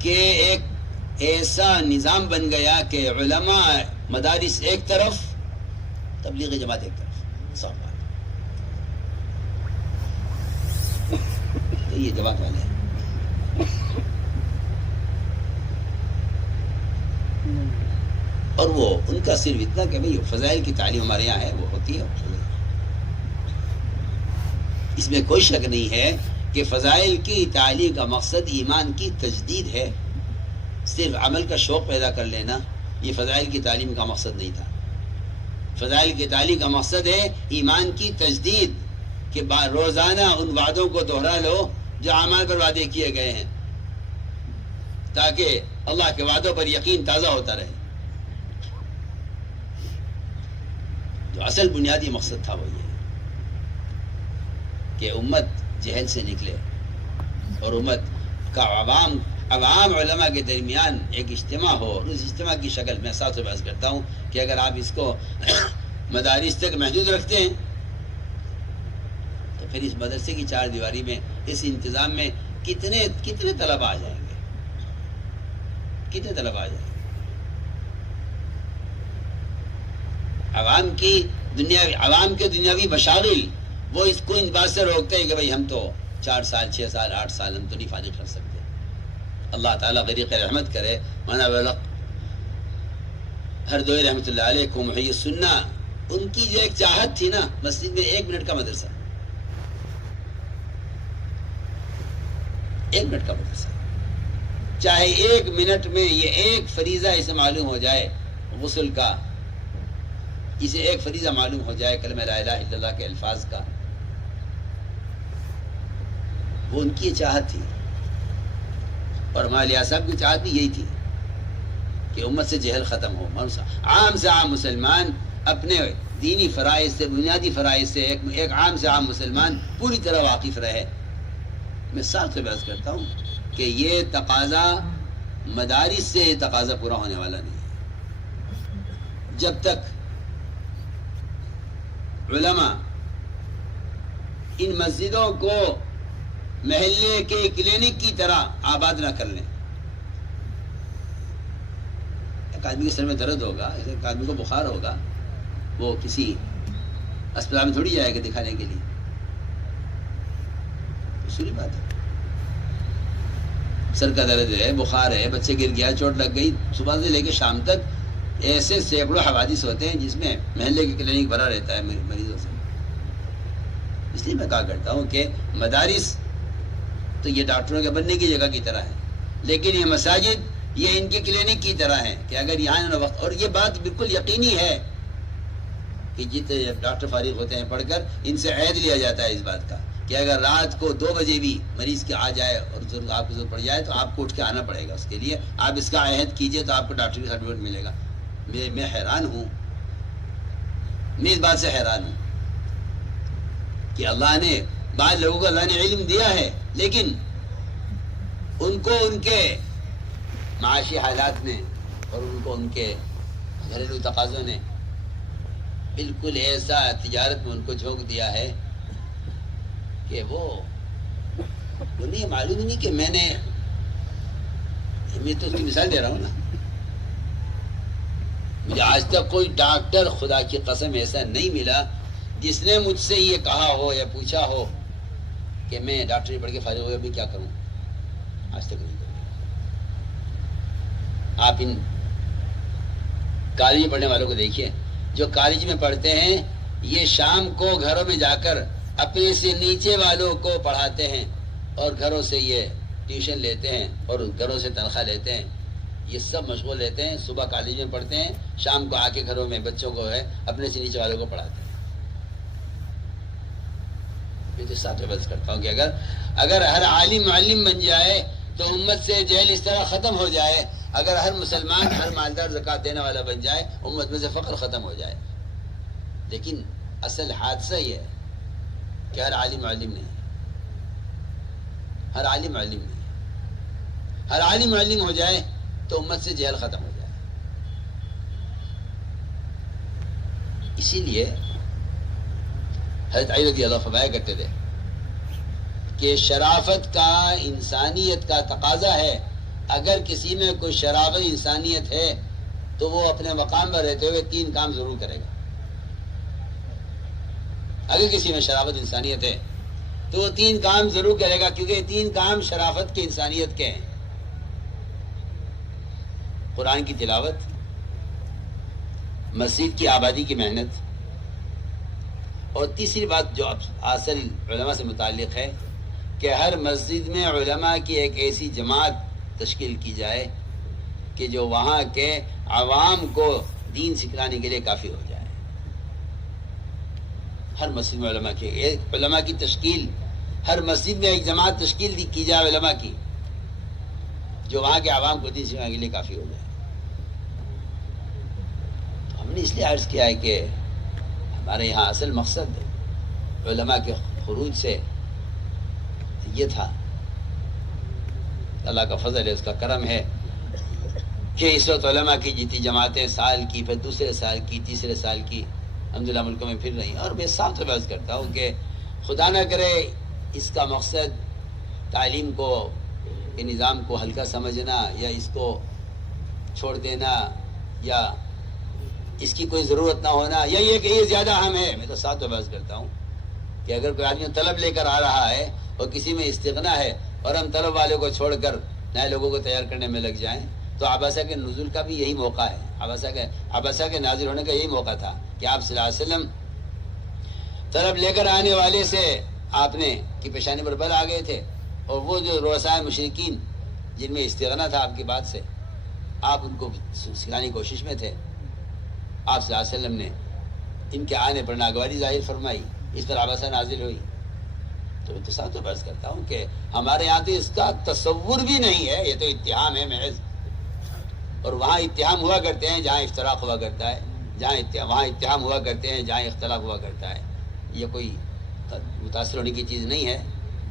کہ ایک ایسا نظام بن گیا کہ علماء مدارس ایک طرف, تبلیغ جماعت ایک طرف. صاف بات. یہ جواب والے ہیں. اور وہ ان کا صرف اتنا کہ بھئی فضائل کی تعلیم ہمارے یہاں ہے، وہ ہوتی ہے. اس میں کوئی شک نہیں ہے کہ فضائل کی تعلیم کا مقصد ایمان کی تجدید ہے. صرف عمل کا شوق پیدا کر لینا یہ فضائل کی تعلیم کا مقصد نہیں تھا. فضائل کی تعلیم کا مقصد ہے ایمان کی تجدید، کہ روزانہ ان وعدوں کو دوہرا لو جو اعمال پر وعدے کیے گئے ہیں، تاکہ اللہ کے وعدوں پر یقین تازہ ہوتا رہے. جو اصل بنیادی مقصد تھا وہ یہ کہ امت جہل سے نکلے اور امت کا عوام علماء کے درمیان ایک اجتماع ہو. اور اس اجتماع کی شکل میں ساتھ بحث کرتا ہوں کہ اگر آپ اس کو مدارس تک محدود رکھتے ہیں تو پھر اس مدرسے کی چار دیواری میں، اس انتظام میں کتنے طلبہ آ جائیں گے، کتنے طلبہ آ جائیں گے. عوام کے دنیاوی مشاغل وہ اس کو ان بات سے روکتے ہیں کہ بھئی ہم تو 4 سال 6 سال 8 سال ہم تو نہیں فارغ کر سکتے. اللہ تعالیٰ غریق رحمت کرے. مولانا ولق ہردوئی رحمۃ اللہ علیہ کو محی السنہ، ان کی جو ایک چاہت تھی نا، مسجد میں 1 منٹ کا مدرسہ، 1 منٹ کا مدرسہ، چاہے 1 منٹ میں یہ ایک فریضہ اسے معلوم ہو جائے غسل کا، اسے ایک فریضہ معلوم ہو جائے کلمہ لا الہ الا اللہ کے الفاظ کا. وہ ان کی چاہت تھی. اور مالیہ صاحب کی چاہت بھی یہی تھی کہ امت سے جہل ختم ہو. عام سے عام مسلمان اپنے دینی فرائض سے، بنیادی فرائض سے ایک عام سے عام مسلمان پوری طرح واقف رہے. میں صاحب سے بحث کرتا ہوں کہ یہ تقاضا مدارس سے یہ تقاضا پورا ہونے والا نہیں ہے جب تک علماء ان مسجدوں کو محلے کے کلینک کی طرح آباد نہ کر لیں. ایک آدمی کے سر میں درد ہوگا، ایک آدمی کو بخار ہوگا، وہ کسی اسپتال میں تھوڑی جائے گا دکھانے کے لیے. دوسری بات ہے، سر کا درد ہے، بخار ہے، بچے گر گیا، چوٹ لگ گئی، صبح سے لے کے شام تک ایسے سینکڑوں حوادث ہوتے ہیں جس میں محلے کے کلینک بھرا رہتا ہے مریضوں سے. اس لیے میں کہا کرتا ہوں کہ مدارس تو یہ ڈاکٹروں کے بننے کی جگہ کی طرح ہے، لیکن یہ مساجد یہ ان کے کلینک کی طرح ہیں کہ اگر یہاں انہوں نے وقت، اور یہ بات بالکل یقینی ہے کہ جتنے ڈاکٹر فارغ ہوتے ہیں پڑھ کر، ان سے عہد لیا جاتا ہے اس بات کا کہ اگر رات کو 2 بجے بھی مریض کے آ جائے اور آپ کو ضرورت پڑ جائے تو آپ کو اٹھ کے آنا پڑے گا. اس کے لیے آپ اس کا عہد کیجئے تو آپ کو ڈاکٹر کا سرٹیفکیٹ ملے گا. میں حیران ہوں، میں اس بات سے حیران ہوں کہ اللہ نے بعض لوگوں کو اللہ نے علم دیا ہے، لیکن ان کو ان کے معاشی حالات نے اور ان کو ان کے گھریلو تقاضوں نے بالکل ایسا تجارت میں ان کو جھونک دیا ہے کہ وہ نہیں معلوم ہی نہیں کہ میں تو اس کی مثال دے رہا ہوں نا. مجھے آج تک کوئی ڈاکٹر خدا کی قسم ایسا نہیں ملا جس نے مجھ سے یہ کہا ہو یا پوچھا ہو کہ میں ڈاکٹری پڑھ کے فارغ ہو گیا بھی کیا کروں. آج تک نہیں. آپ ان کالج میں پڑھنے والوں کو دیکھیے، جو کالج میں پڑھتے ہیں یہ شام کو گھروں میں جا کر اپنے سے نیچے والوں کو پڑھاتے ہیں اور گھروں سے یہ ٹیوشن لیتے ہیں اور گھروں سے تنخواہ لیتے ہیں. یہ سب مشغول رہتے ہیں، صبح کالج میں پڑھتے ہیں، شام کو آ کے گھروں میں بچوں کو ہے اپنے سے نیچے والوں کو پڑھاتے ہیں. میں تو ساتھ میں بس کرتا ہوں کہ اگر ہر عالم معلم بن جائے تو امت سے جہل اس طرح ختم ہو جائے. اگر ہر مسلمان ہر مالدار زکوٰۃ دینے والا بن جائے، امت میں سے فقر ختم ہو جائے. لیکن اصل حادثہ یہ ہے کہ ہر عالم معلم نہیں، ہر عالم معلم نہیں. ہر عالم معلم ہو جائے تو امت سے جہل ختم ہو جائے. اسی لیے حضرت علی رضی اللہ فرمایا کرتے تھے کہ شرافت کا، انسانیت کا تقاضا ہے. اگر کسی میں کوئی شرافت انسانیت ہے تو وہ اپنے مقام پر رہتے ہوئے 3 کام ضرور کرے گا. اگر کسی میں شرافت انسانیت ہے تو وہ 3 کام ضرور کرے گا، کیونکہ 3 کام شرافت کے، انسانیت کے ہیں: قرآن کی تلاوت، مسجد کی آبادی کی محنت، اور تیسری بات جو اصل علماء سے متعلق ہے کہ ہر مسجد میں علماء کی ایک ایسی جماعت تشکیل کی جائے کہ جو وہاں کے عوام کو دین سکھلانے کے لیے کافی ہو جائے۔ ہر مسجد میں علماء کی تشکیل، ہر مسجد میں ایک جماعت تشکیل کی جائے علماء کی، جو وہاں کے عوام کو دین سکھلانے کے لیے کافی ہو جائے۔ تو ہم نے اس لیے عرض کیا ہے کہ ہمارے یہاں اصل مقصد علماء کے خروج سے یہ تھا۔ اللہ کا فضل ہے، اس کا کرم ہے کہ اس وقت علماء کی جتنی جماعتیں سال کی، پھر دوسرے سال کی، تیسرے سال کی الحمدللہ ملکوں میں پھر رہی ہیں۔ اور میں صاف طور پر عرض کرتا ہوں کہ خدا نہ کرے اس کا مقصد تعلیم کو، کے نظام کو ہلکا سمجھنا یا اس کو چھوڑ دینا یا اس کی کوئی ضرورت نہ ہونا یا یہ کہ یہ زیادہ اہم ہے۔ میں تو صاف طور پر عرض کرتا ہوں کہ اگر کوئی آدمی طلب لے کر آ رہا ہے اور کسی میں استغنا ہے اور ہم طلب والوں کو چھوڑ کر نئے لوگوں کو تیار کرنے میں لگ جائیں تو عباسہ کے نزول کا بھی یہی موقع ہے۔ عباسہ کے نازل ہونے کا یہی موقع تھا کہ آپ صلی اللہ علیہ وسلم طلب لے کر آنے والے سے آپ نے کی پیشانی پر بل آ گئے تھے، اور وہ جو رؤسائے مشرکین جن میں استغنا تھا آپ کی بات سے، آپ ان کو سکھانے کی کوشش میں تھے۔ آپ صلی اللہ علیہ وسلم نے ان کے آنے پر ناگواری ظاہر فرمائی، اس پر عباسہ نازل ہوئی۔ تو اتصال تو عرض کرتا ہوں کہ ہمارے یہاں تو اس کا تصور بھی نہیں ہے، یہ تو اتہام ہے محض۔ اور وہاں اتہام ہوا کرتے ہیں جہاں افتراق ہوا کرتا ہے، وہاں اتہام ہوا کرتے ہیں جہاں اختلاف ہوا کرتا ہے۔ یہ کوئی متاثر ہونے کی چیز نہیں ہے،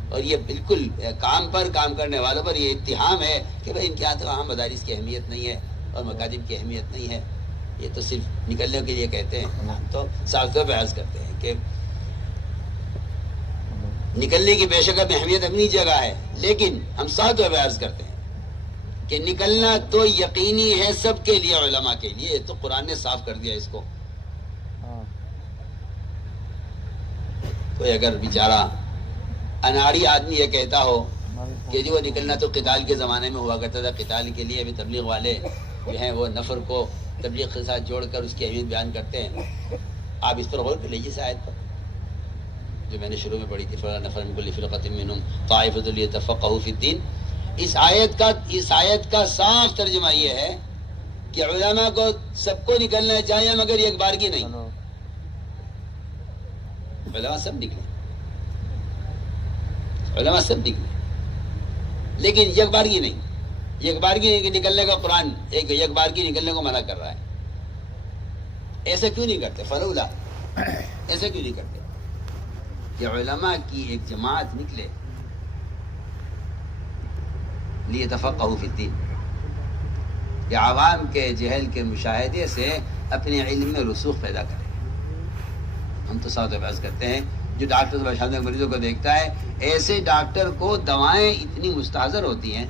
اور یہ بالکل کام کرنے والوں پر یہ اتہام ہے کہ بھائی ان کے ہاتھ وہاں مدارس کی اہمیت نہیں ہے اور مکاتب کی اہمیت نہیں ہے، یہ تو صرف نکلنے کے لیے کہتے ہیں۔ ہم تو صاف طور پہ عرض کرتے ہیں کہ نکلنے کی بے شک اہمیت اپنی جگہ ہے، لیکن ہم صاف طور پہ عرض کرتے ہیں کہ نکلنا تو یقینی ہے سب کے لیے، علماء کے لیے۔ یہ تو قرآن نے صاف کر دیا اس کو۔ کوئی اگر بیچارہ اناڑی آدمی یہ کہتا ہو کہ جی وہ نکلنا تو قتال کے زمانے میں ہوا کرتا تھا، قتال کے لیے ابھی تبلیغ والے جو ہیں وہ نفر کو تبلیغ کے ساتھ جوڑ کر اس کی اہمیت بیان کرتے ہیں، آپ اس پر غور کر لیجیے اس آیت پر جو میں نے شروع میں پڑھی تھی، فَلَنَفَرَ مِنْ كُلِّ فِرْقَةٍ مِّنْهُمْ طَائِفَةٌ لِيَتَفَقَّهُوا فِي الدِّينِ۔ اس آیت کا صاف ترجمہ یہ ہے کہ علماء کو سب کو نکلنا چاہیے مگر ایک بارگی نہیں۔ علماء سب نکلے، علماء سب نکلے، لیکن یک بارگی نہیں۔ یک بارگی نکلنے کا قرآن یک بارگی نکلنے کو منع کر رہا ہے۔ ایسا کیوں نہیں کرتے؟ فلولا ایسا کیوں نہیں کرتے کہ علماء کی ایک جماعت نکلے لیتفقہوا فی الدین، کہ عوام کے جہل کے مشاہدے سے اپنے علم میں رسوخ پیدا کرے۔ ہم تو ساتھ بحث کرتے ہیں، جو ڈاکٹر بشاندہ مریضوں کو دیکھتا ہے، ایسے ڈاکٹر کو دوائیں اتنی مستحضر ہوتی ہیں۔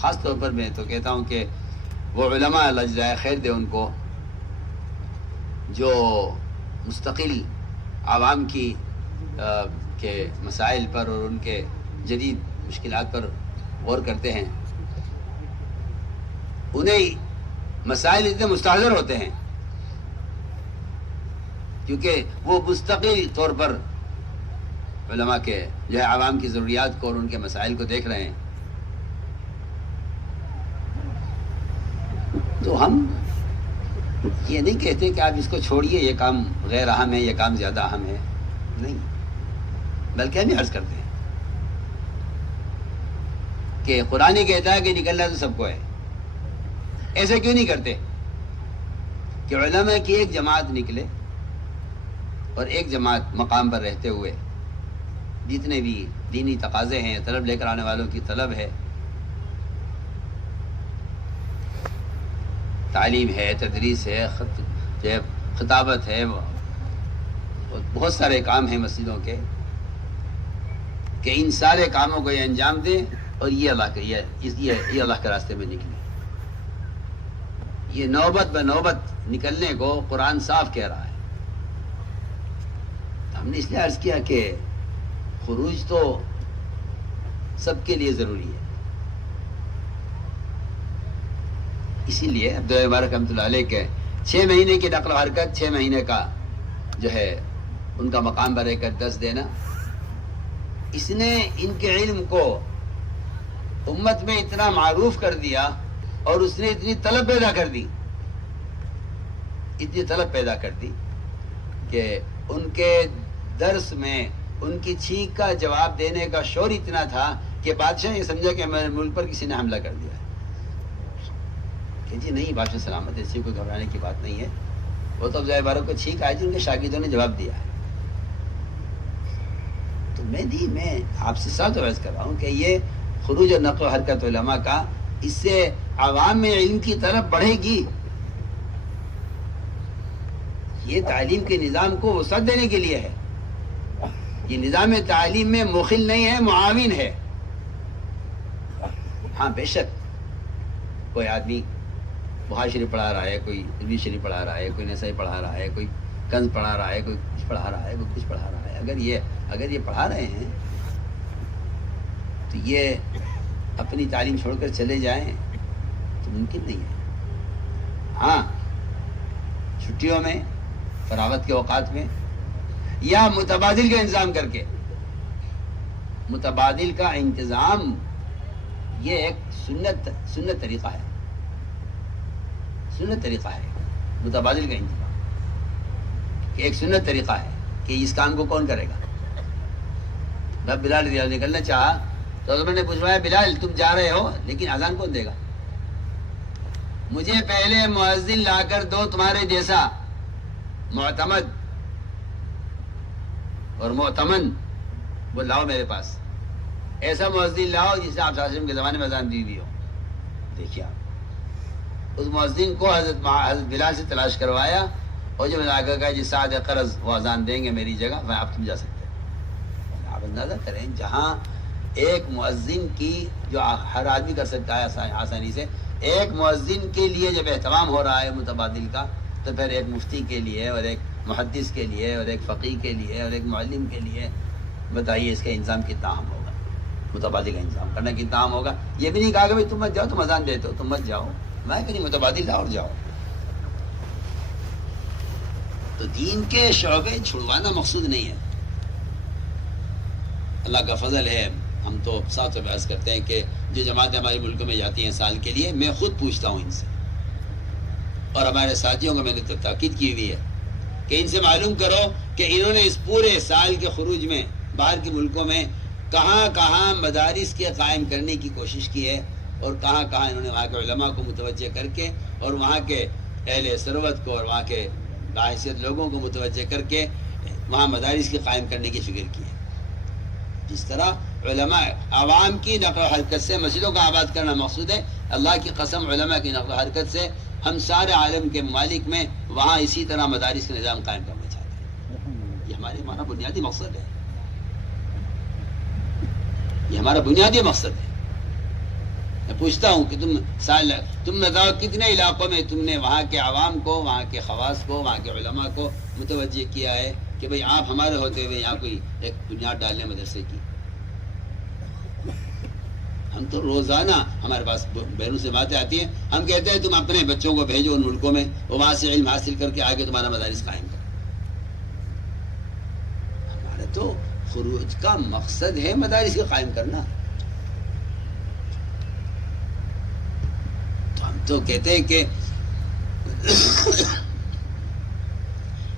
خاص طور پر میں تو کہتا ہوں کہ وہ علماء اللہ جزائے خیر دے ان کو، جو مستقل عوام کی کے مسائل پر اور ان کے جدید مشکلات پر غور کرتے ہیں۔ انہیں مسائل اتنے مستحضر ہوتے ہیں کیونکہ وہ مستقل طور پر علماء کے جو ہے عوام کی ضروریات کو اور ان کے مسائل کو دیکھ رہے ہیں۔ تو ہم یہ نہیں کہتے کہ آپ اس کو چھوڑیے، یہ کام غیر اہم ہے، یہ کام زیادہ اہم ہے، نہیں، بلکہ ہم یہ عرض کرتے ہیں کہ قرآن کہتا ہے کہ نکلنا تو سب کو ہے۔ ایسا کیوں نہیں کرتے کہ علماء کی ایک جماعت نکلے اور ایک جماعت مقام پر رہتے ہوئے جتنے بھی دینی تقاضے ہیں، طلب لے کر آنے والوں کی طلب ہے، تعلیم ہے، تدریس ہے، خطابت ہے، بہت سارے کام ہیں مسجدوں کے، کہ ان سارے کاموں کو یہ انجام دیں اور یہ اللہ کے راستے میں نکلیں۔ یہ نوبت بہ نوبت نکلنے کو قرآن صاف کہہ رہا ہے۔ ہم نے اس لیے عرض کیا کہ خروج تو سب کے لیے ضروری ہے. اسی لیے عبداللہ مبارک رحمۃ اللہ علیہ کے 6 مہینے کی نقل و حرکت، 6 مہینے کا جو ہے ان کا مقام برے کر درس دینا، اس نے ان کے علم کو امت میں اتنا معروف کر دیا، اور اس نے اتنی طلب پیدا کر دی، اتنی طلب پیدا کر دی کہ ان کے درس میں ان کی چھینک کا جواب دینے کا شور اتنا تھا کہ بادشاہ یہ سمجھا کہ ہمارے ملک پر کسی نے حملہ کر دیا ہے. کہ جی نہیں بادشاہ سلامت، ایسی کوئی گھبرانے کی بات نہیں ہے. وہ تو عبداللہ بارک کو چھینک آئی تھی، ان کے شاگردوں نے جواب دیا ہے. تو میں آپ سے ساتھ عرض کر رہا ہوں کہ یہ خروج اور نقل و حرکت علماء کا، اس سے عوام میں علم کی طرف بڑھے گی. یہ تعلیم کے نظام کو وسعت دینے کے لیے ہے. یہ نظام تعلیم میں مخل نہیں ہے، معاون ہے. ہاں بے شک کوئی آدمی بخاری شریف پڑھا رہا ہے، کوئی علمی شریف پڑھا رہا ہے، کوئی نسائی پڑھا رہا ہے، کوئی کنز پڑھا رہا ہے، کوئی کچھ پڑھا رہا ہے، کوئی کچھ پڑھا رہا ہے. اگر یہ پڑھا رہے ہیں تو یہ اپنی تعلیم چھوڑ کر چلے جائیں تو ممکن نہیں ہے. ہاں چھٹیوں میں، فراغت کے اوقات میں، یا متبادل کا انتظام کر کے. متبادل کا انتظام یہ ایک سنت طریقہ ہے. سنت طریقہ ہے متبادل کا انتظام، کہ ایک سنت طریقہ ہے کہ اس کام کو کون کرے گا. جب بلال رضی اللہ عنہ نکلنا چاہا تو حضرت نے پوچھوایا بلال تم جا رہے ہو لیکن اذان کون دے گا؟ مجھے پہلے مؤذن لا کر دو تمہارے جیسا معتمد اور معتمن، وہ لاؤ میرے پاس. ایسا مؤذن لاؤ جسے آپ صلی اللہ علیہ وسلم کے زمانے میں اذان دی ہوئی ہو. دیکھیے آپ اس مؤذن کو حضرت بلال سے تلاش کروایا، اور جب آگے کہا جی سعد قرض وہ اذان دیں گے میری جگہ، میں آپ تم جا سکتے ہیں. آپ اندازہ کریں جہاں ایک مؤذن کی جو ہر آدمی کر سکتا ہے آسانی سے، ایک مؤذن کے لیے جب اہتمام ہو رہا ہے متبادل کا، تو پھر ایک مفتی کے لیے اور ایک محدث کے لیے اور ایک فقیہ کے لیے اور ایک معلم کے لیے بتائیے اس کا انتظام کتنا اہم ہوگا. متبادل کا انتظام کرنا کتنا اہم ہوگا. یہ بھی نہیں کہا کہ بھائی تم مت جاؤ، تم اذان دیتے ہو تم مت جاؤ، میں کہ نہیں متبادل لاؤ اور جاؤ. تو دین کے شعبے چھڑوانا مقصود نہیں ہے. اللہ کا فضل ہے، ہم تو ساتھ بحث کرتے ہیں کہ جو جماعتیں ہمارے ملک میں جاتی ہیں سال کے لیے، میں خود پوچھتا ہوں ان سے، اور ہمارے ساتھیوں کو میں نے تاکید کی ہوئی ہے کہ ان سے معلوم کرو کہ انہوں نے اس پورے سال کے خروج میں باہر کے ملکوں میں کہاں کہاں مدارس کے قائم کرنے کی کوشش کی ہے، اور کہاں کہاں انہوں نے وہاں کے علماء کو متوجہ کر کے اور وہاں کے اہل ثروت کو اور وہاں کے باحثیت لوگوں کو متوجہ کر کے وہاں مدارس کی قائم کرنے کی فکر کی ہے. جس طرح علماء عوام کی نقل و حرکت سے مسجدوں کا آباد کرنا مقصود ہے، اللہ کی قسم علماء کی نقل و حرکت سے ہم سارے عالم کے ممالک میں وہاں اسی طرح مدارس کا نظام قائم کرنا چاہتے ہیں. یہ ہمارا بنیادی مقصد ہے، یہ ہمارا بنیادی مقصد ہے. میں پوچھتا ہوں کہ تم بتاؤ کتنے علاقوں میں تم نے وہاں کے عوام کو، وہاں کے خواص کو، وہاں کے علماء کو متوجہ کیا ہے کہ بھئی آپ ہمارے ہوتے ہوئے یہاں کوئی ایک بنیاد ڈالنے مدرسے کی. ہم تو روزانہ ہمارے پاس بیرون سے باتیں آتی ہیں، ہم کہتے ہیں تم اپنے بچوں کو بھیجو ان ملکوں میں، وہ وہاں سے علم حاصل کر کے آگے تمہارا مدارس قائم کرو. ہمارا تو خروج کا مقصد ہے مدارس کو قائم کرنا. تو ہم تو کہتے ہیں کہ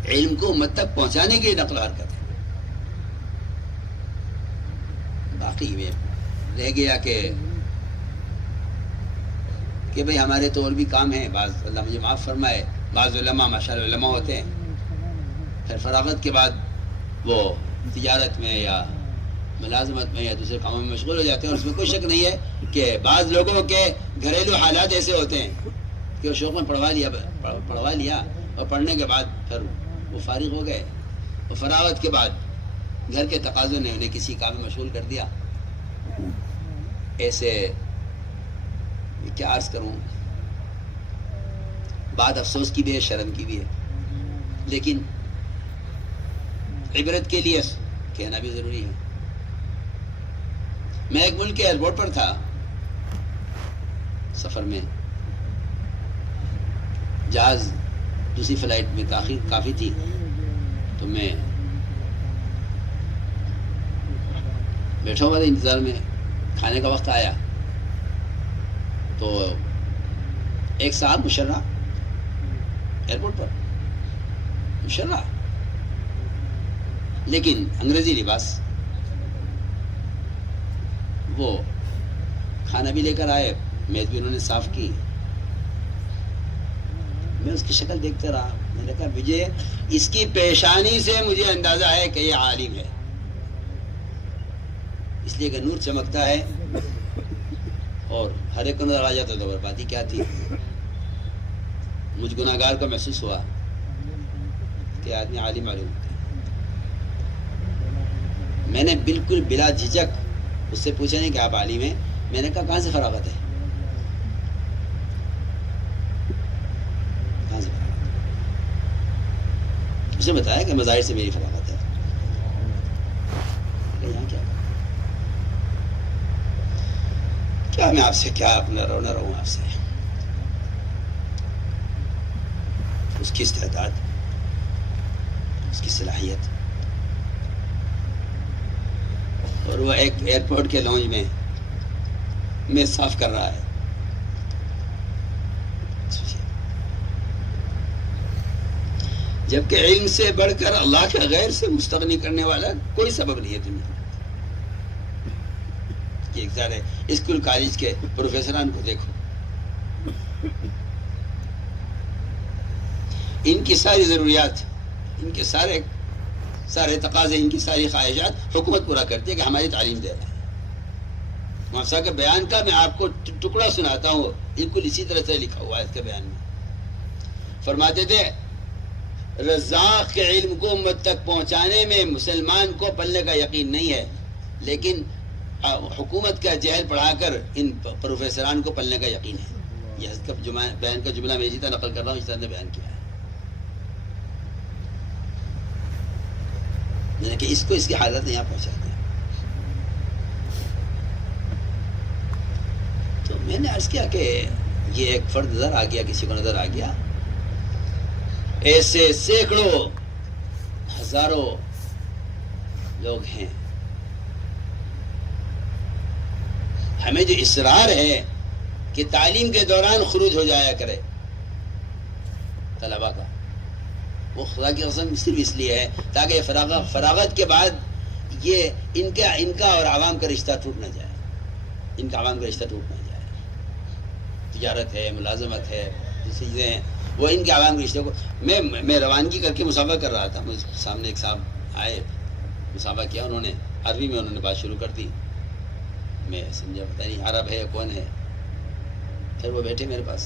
علم کو امت تک پہنچانے کی نقل و حرکت ہے. باقی میں رہ گیا کہ بھئی ہمارے تو اور بھی کام ہیں. بعض اللہ مجھے معاف فرمائے، بعض علماء ماشاءاللہ علماء ہوتے ہیں، پھر فراغت کے بعد وہ تجارت میں یا ملازمت میں یا دوسرے کاموں میں مشغول ہو جاتے ہیں. اور اس میں کوئی شک نہیں ہے کہ بعض لوگوں کے گھریلو حالات ایسے ہوتے ہیں کہ وہ شوق میں پڑھوا لیا اور پڑھنے کے بعد پھر وہ فارغ ہو گئے. اور فراغت کے بعد گھر کے تقاضوں نے انہیں کسی کام میں مشغول کر دیا. ایسے کیا عرض کروں، بات افسوس کی بھی ہے، شرم کی بھی ہے، لیکن عبرت کے لیے کہنا بھی ضروری ہے. میں ایک ملک کے ایئرپورٹ پر تھا سفر میں، جہاز دوسری فلائٹ میں تاخیر کافی تھی، تو میں بیٹھا ہوا تھا انتظار میں، کھانے کا وقت آیا تو ایک صاحب مشرہ ایئرپورٹ پر، مشرہ لیکن انگریزی لباس، وہ کھانا بھی لے کر آئے، میز بھی انہوں نے صاف کی. میں اس کی شکل دیکھتا رہا، میں نے کہا وجے اس کی پیشانی سے مجھے اندازہ ہے کہ یہ عالم ہے، اس لیے کہ نور چمکتا ہے اور ہر ایک کو نظر آ جاتا. تو بربادی کیا تھی. مجھ گناہگار کو محسوس ہوا کہ آدمی عالم معلوم ہوتا ہے. میں نے بالکل بلا جھجک اس سے پوچھا نہیں کہ آپ عالم ہیں. میں نے کہا کہاں سے فراغت ہے، کہاں سے فراغت ہے؟ اس نے بتایا کہ مظاہر سے میری فراغت ہے. یہاں کیا میں آپ سے کیا اپنا نہ رہوں آپ سے. اس کی استعداد، اس کی صلاحیت، اور وہ ایک ایئرپورٹ کے لانج میں میز صاف کر رہا ہے. جبکہ علم سے بڑھ کر اللہ کے غیر سے مستغنی کرنے والا کوئی سبب نہیں ہے دنیا میں. ایک سارے اسکول کالج کے پروفیسران کو دیکھو، ان کی ساری ضروریات، ان کے سارے تقاضے، ان کی ساری خواہشات حکومت پورا کرتی ہے کہ ہماری تعلیم دے رہا ہے. مولانا صاحب کے بیان کا میں آپ کو ٹکڑا سناتا ہوں، بالکل اسی طرح سے لکھا ہوا ہے اس کے بیان میں. فرماتے تھے رزاق کے علم کو امت تک پہنچانے میں مسلمان کو پلنے کا یقین نہیں ہے، لیکن حکومت کا جہل پڑھا کر ان پروفیسران کو پلنے کا یقین ہے. یہ حضرت کا بیان کا جملہ میں اسی طرح نقل کر رہا ہوں، اس طرح نے بیان کیا ہے. میں نے کہ اس کو اس کی حالت یہاں پہنچا دیا. تو میں نے عرض کیا کہ یہ ایک فرد نظر آ گیا، کسی کو نظر آ گیا، ایسے سینکڑوں ہزاروں لوگ ہیں. ہمیں جو اصرار ہے کہ تعلیم کے دوران خروج ہو جایا کرے طلبا کا، وہ خدا کی قسم صرف اس لیے ہے تاکہ فراغت کے بعد یہ ان کا اور عوام کا رشتہ ٹوٹ نہ جائے. ان کا عوام کا رشتہ ٹوٹ نہ جائے. تجارت ہے، ملازمت ہے، دوسری چیزیں ہیں، وہ ان کے عوام کے رشتے کو. میں روانگی کر کے مسافہ کر رہا تھا، مجھ سامنے ایک صاحب آئے، مسافہ کیا انہوں نے، عربی میں انہوں نے بات شروع کر دی. میں سمجھا پتہ نہیں عرب ہے یا کون ہے. پھر وہ بیٹھے میرے پاس،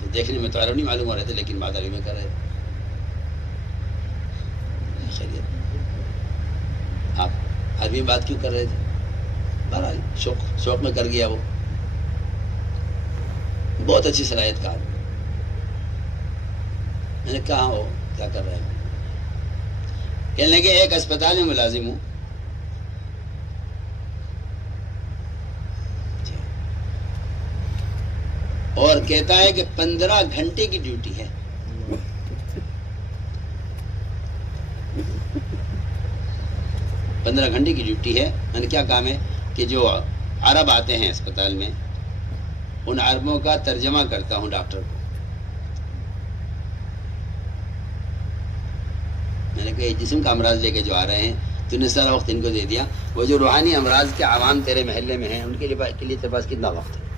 تو دیکھنے میں تو عرب نہیں معلوم ہو رہے تھے، لیکن بات عربی میں کر رہے تھے. خیریت، آپ عربی میں بات کیوں کر رہے تھے؟ بہرحال شوق میں کر گیا. وہ بہت اچھی صلاحیت کا. میں نے کہا ہو کیا کر رہے ہیں؟ کہنے لگے ایک اسپتال میں ملازم ہوں. اور کہتا ہے کہ 15 گھنٹے کی ڈیوٹی ہے. 15 گھنٹے کی ڈیوٹی ہے. میں نے کیا کام ہے کہ جو عرب آتے ہیں اسپتال میں، ان عربوں کا ترجمہ کرتا ہوں ڈاکٹر کو. میں نے کہا یہ جسم کا امراض لے کے جو آ رہے ہیں، تو نے سارا وقت ان کو دے دیا. وہ جو روحانی امراض کے عوام تیرے محلے میں ہیں، ان کے لیے تیرے پاس کتنا وقت ہے؟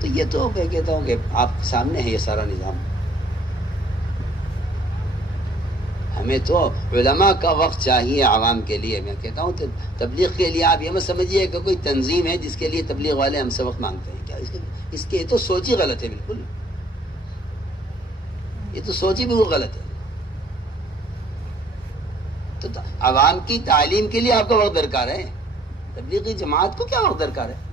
تو یہ تو میں کہتا ہوں کہ آپ سامنے ہے یہ سارا نظام. ہمیں تو علماء کا وقت چاہیے عوام کے لیے. میں کہتا ہوں تبلیغ کے لیے آپ یہ مت سمجھیے کہ کوئی تنظیم ہے جس کے لیے تبلیغ والے ہم سے وقت مانگتے ہیں. کیا اس کے تو سوچ ہی غلط ہے. بالکل یہ تو سوچ ہی بالکل غلط ہے. تو عوام کی تعلیم کے لیے آپ کا وقت درکار ہے، تبلیغی جماعت کو کیا وقت درکار ہے؟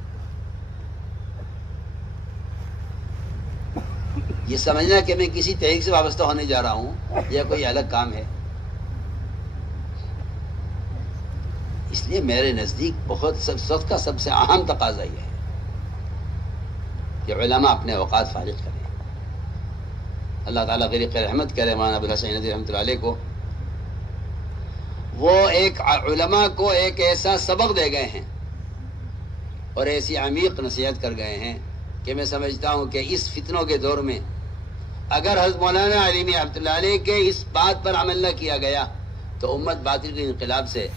یہ سمجھنا کہ میں کسی تحریک سے وابستہ ہونے جا رہا ہوں یا کوئی الگ کام ہے. اس لیے میرے نزدیک بہت سب کا سب سے اہم تقاضا یہ ہے کہ علماء اپنے اوقات فارغ کریں. اللہ تعالیٰ غریق رحمت کرے مولانا ابوالحسن ندوی رحمۃ اللہ علیہ کو. وہ ایک علماء کو ایک ایسا سبق دے گئے ہیں اور ایسی عمیق نصیحت کر گئے ہیں کہ میں سمجھتا ہوں کہ اس فتنوں کے دور میں اگر حضرت مولانا علی میاں رحمۃ اللہ علیہ کے اس بات پر عمل نہ کیا گیا تو امت باطل کے انقلاب سے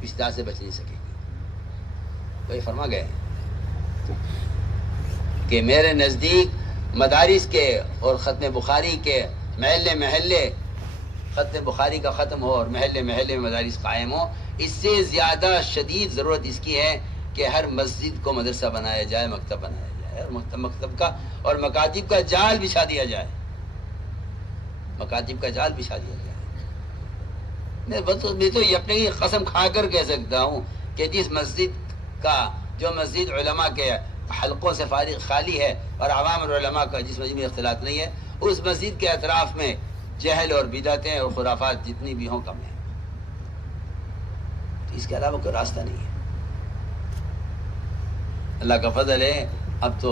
پچھتا سے بچ نہیں سکے گی. وہی فرما گئے کہ میرے نزدیک مدارس کے اور ختم بخاری کے محلے محلے ختم بخاری کا ختم ہو اور محلے محلے میں مدارس قائم ہو. اس سے زیادہ شدید ضرورت اس کی ہے کہ ہر مسجد کو مدرسہ بنایا جائے, مکتب بنایا جائے اور مکتب کا اور مکاتب کا جال بچھا دیا جائے. مکاتب کا جال بچھا دیا جائے. میں تو یقینی قسم کھا کر کہہ سکتا ہوں کہ جس مسجد کا جو مسجد علماء کے حلقوں سے فارغ خالی ہے اور عوام اور علماء کا جس مسجد میں اختلاط نہیں ہے, اس مسجد کے اطراف میں جہل اور بدعتیں اور خرافات جتنی بھی ہوں کم ہیں. اس کے علاوہ کوئی راستہ نہیں ہے. اللہ کا فضل ہے, اب تو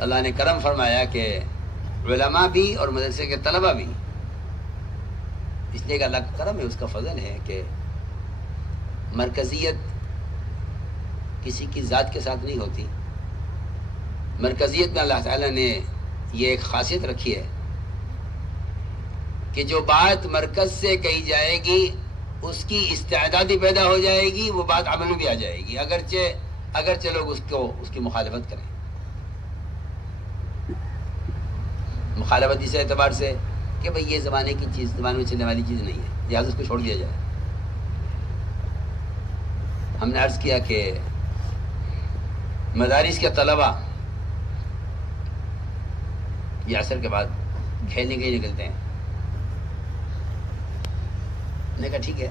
اللہ نے کرم فرمایا کہ علماء بھی اور مدرسے کے طلبہ بھی, اس لیے کہ اللہ کا کرم ہے, اس کا فضل ہے کہ مرکزیت کسی کی ذات کے ساتھ نہیں ہوتی. مرکزیت میں اللہ تعالیٰ نے یہ ایک خاصیت رکھی ہے کہ جو بات مرکز سے کہی جائے گی اس کی استعدادی پیدا ہو جائے گی, وہ بات عمل میں بھی آ جائے گی, اگرچہ لوگ اس کی مخالفت کریں. مخالفت اس اعتبار سے کہ بھئی یہ زمانے کی چیز, زمانے میں چلنے والی چیز نہیں ہے, لہٰذا اس کو چھوڑ دیا جائے. ہم نے عرض کیا کہ مدارس کے طلبہ یہ عصر کے بعد کھیلنے کے لیے نکلتے ہیں. نے کہا ٹھیک ہے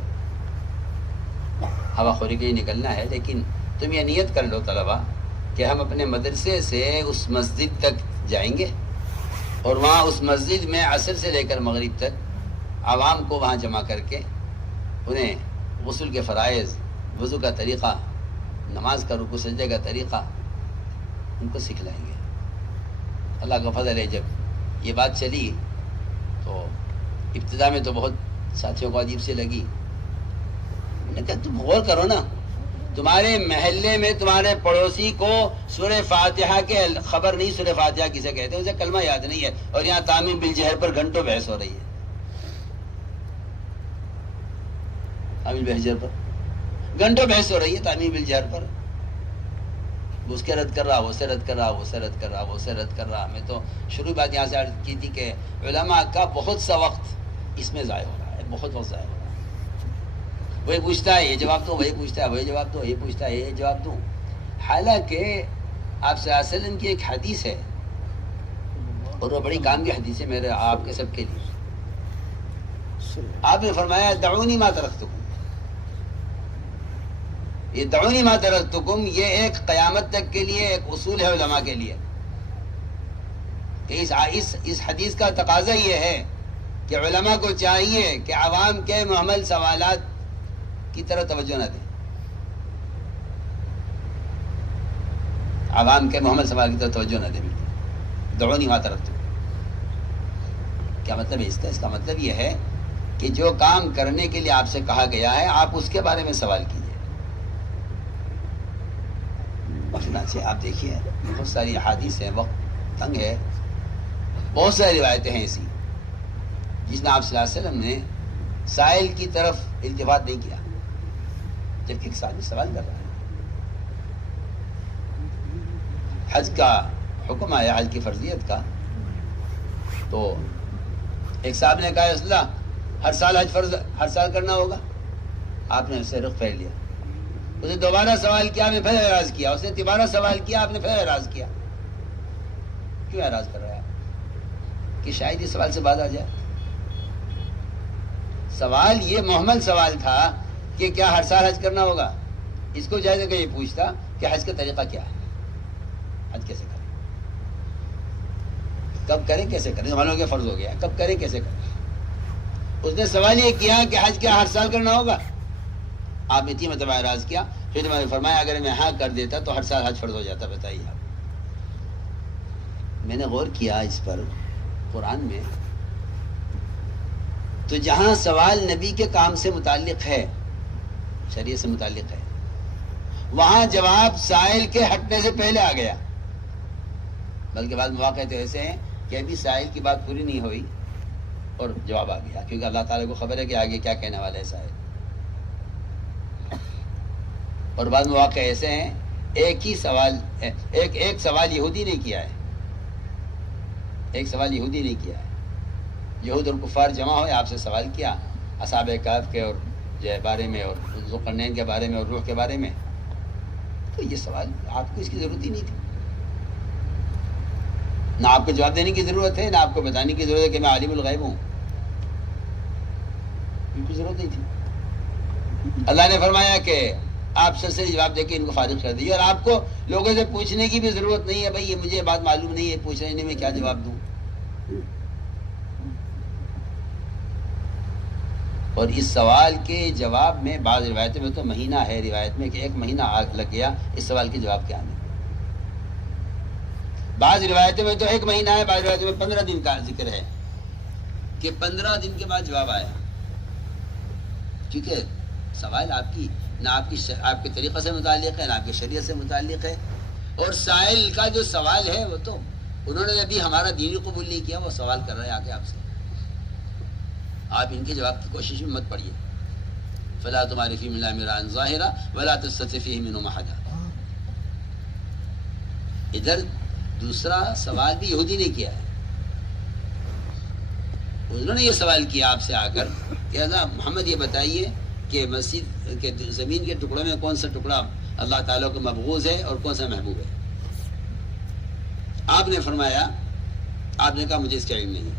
ہوا خوری کے لیے نکلنا ہے, لیکن تم یہ نیت کر لو طلبہ کہ ہم اپنے مدرسے سے اس مسجد تک جائیں گے اور وہاں اس مسجد میں عصر سے لے کر مغرب تک عوام کو وہاں جمع کر کے انہیں غسل کے فرائض, وضو کا طریقہ, نماز کا رکوع سجدے کا طریقہ ان کو سکھلائیں گے. اللہ کا فضل ہے, جب یہ بات چلی تو ابتدا میں تو بہت ساتھیوں کو عجیب سے لگی. میں نے کہا تم غور کرو نا, تمہارے محلے میں تمہارے پڑوسی کو سورہ فاتحہ کے خبر نہیں, سورہ فاتحہ کسے کہتے ہیں, اسے کلمہ یاد نہیں ہے, اور یہاں تعمیم بالجہر پر گھنٹوں بحث ہو رہی ہے. تعمیم بالجہر پر گھنٹوں بحث ہو رہی ہے, تعمیم بالجہر پر. اس کے رد کر رہا, وہ سے رد کر رہا, وہ سے رد کر رہا, وہ سے رد کر رہا. میں تو شروع بات یہاں سے عرض کی تھی کہ علماء کا بہت سا وقت اس میں ضائع ہو رہا ہے, بہت وقت ضائع ہو رہا ہے. وہی پوچھتا ہے یہ جواب دو, وہی پوچھتا ہے وہی جواب دو, یہ پوچھتا ہے یہ جواب دوں. حالانکہ آپ صلی اللہ علیہ وسلم کی ایک حدیث ہے اور وہ بڑی کام کی حدیث ہے میرے آپ کے سب کے لیے. آپ نے فرمایا دعونی ما ترکتکم, یہ دعونی ما ترکتکم یہ ایک قیامت تک کے لیے ایک اصول ہے علماء کے لیے کہ اس حدیث کا تقاضا یہ ہے کہ علماء کو چاہیے کہ عوام کے محمل سوالات کی طرف توجہ نہ دیں, عوام کے محمل سوال کی طرف توجہ نہ دیں. دعونی ما ترکتکم کیا مطلب ہے اس کا؟ اس کا مطلب یہ ہے کہ جو کام کرنے کے لیے آپ سے کہا گیا ہے آپ اس کے بارے میں سوال کیجیے. چنانچہ آپ دیکھیے بہت ساری احادیث ہیں, وقت تنگ ہے, بہت ساری روایتیں ہیں ایسی جس نے آپ صلی اللہ علیہ وسلم نے سائل کی طرف التفات نہیں کیا جبکہ ایک آدمی سوال کر رہا ہے. حج کا حکم آیا, حج کی فرضیت کا, تو ایک صاحب نے کہا رسول اللہ ہر سال حج فرض ہر سال کرنا ہوگا. آپ نے اسے رخ پھیر لیا, اسے دوبارہ سوال کیا, میں پھر اعراض کیا, اس نے تیبارہ سوال کیا, آپ نے پھر اعراض کیا. کیوں اعراض کر رہا ہے آپ کہ شاید یہ سوال سے بعد آ جائے. سوال یہ محمل سوال تھا کہ کیا ہر سال حج کرنا ہوگا. اس کو جائزہ کہ یہ پوچھتا کہ حج کا طریقہ کیا ہے, حج کیسے کریں, کب کریں, کیسے کریں, معلوم کہ فرض ہو گیا, کب کریں کیسے کریں. اس نے سوال یہ کیا کہ حج کیا ہر سال کرنا ہوگا. آپ نے 3 مرتبہ اعراض کیا، پھر میں نے فرمایا اگر میں ہاں کر دیتا تو ہر سال حج فرض ہو جاتا. بتائیے آپ. میں نے غور کیا اس پر قرآن میں، تو جہاں سوال نبی کے کام سے متعلق ہے، شریعت سے متعلق ہے، وہاں جواب سائل کے ہٹنے سے پہلے آ گیا. بلکہ بعض مواقع تو ایسے ہیں کہ ابھی سائل کی بات پوری نہیں ہوئی اور جواب آ گیا، کیونکہ اللہ تعالیٰ کو خبر ہے کہ آگے کیا کہنے والا ہے سائل. اور بعض مواقع ایسے ہیں ایک سوال یہودی نے کیا ہے، ایک سوال یہودی نے کیا ہے. یہود اور کفار جمع ہوئے، آپ سے سوال کیا اصحاب کہف کے اور جو ہے بارے میں، اور ذوالقرنین کے بارے میں، اور روح کے بارے میں. تو یہ سوال آپ کو اس کی ضرورت ہی نہیں تھی، نہ آپ کو جواب دینے کی ضرورت ہے، نہ آپ کو بتانے کی ضرورت ہے کہ میں عالم الغیب ہوں. بالکل ضرورت نہیں تھی. اللہ نے فرمایا کہ آپ سر جواب دے کے ان کو فارغ کر دیجیے، اور آپ کو لوگوں سے پوچھنے کی بھی ضرورت نہیں ہے. بھائی یہ مجھے بات معلوم نہیں ہے، پوچھنے میں کیا جواب دوں. اور اس سوال کے جواب میں بعض روایتوں میں تو مہینہ ہے، روایت میں کہ 1 مہینہ آگ لگ گیا اس سوال کے جواب کے آنے. بعض روایتوں میں تو 1 مہینہ ہے، بعض روایتوں میں 15 دن کا ذکر ہے کہ 15 دن کے بعد جواب آیا. کیونکہ سوال آپ کی نہ آپ کے طریقے سے متعلق ہے، نہ آپ کی شریعت سے متعلق ہے. اور سائل کا جو سوال ہے وہ تو انہوں نے ابھی ہمارا دین قبول نہیں کیا، وہ سوال کر رہے ہیں آگے آپ سے. آپ ان کے جواب کی کوشش میں مت پڑیے. فلا تمہاری فی ملا میرا ظاہرہ ولا تستطع فیہ منہم احدا. ادھر دوسرا سوال بھی یہودی نے کیا ہے. انہوں نے یہ سوال کیا آپ سے آ کر کہ حضرت محمد یہ بتائیے کہ مسجد کے زمین کے ٹکڑوں میں کون سا ٹکڑا اللہ تعالیٰ کو مبغوض ہے اور کون سا محبوب ہے. آپ نے فرمایا، آپ نے کہا مجھے اس کا علم نہیں.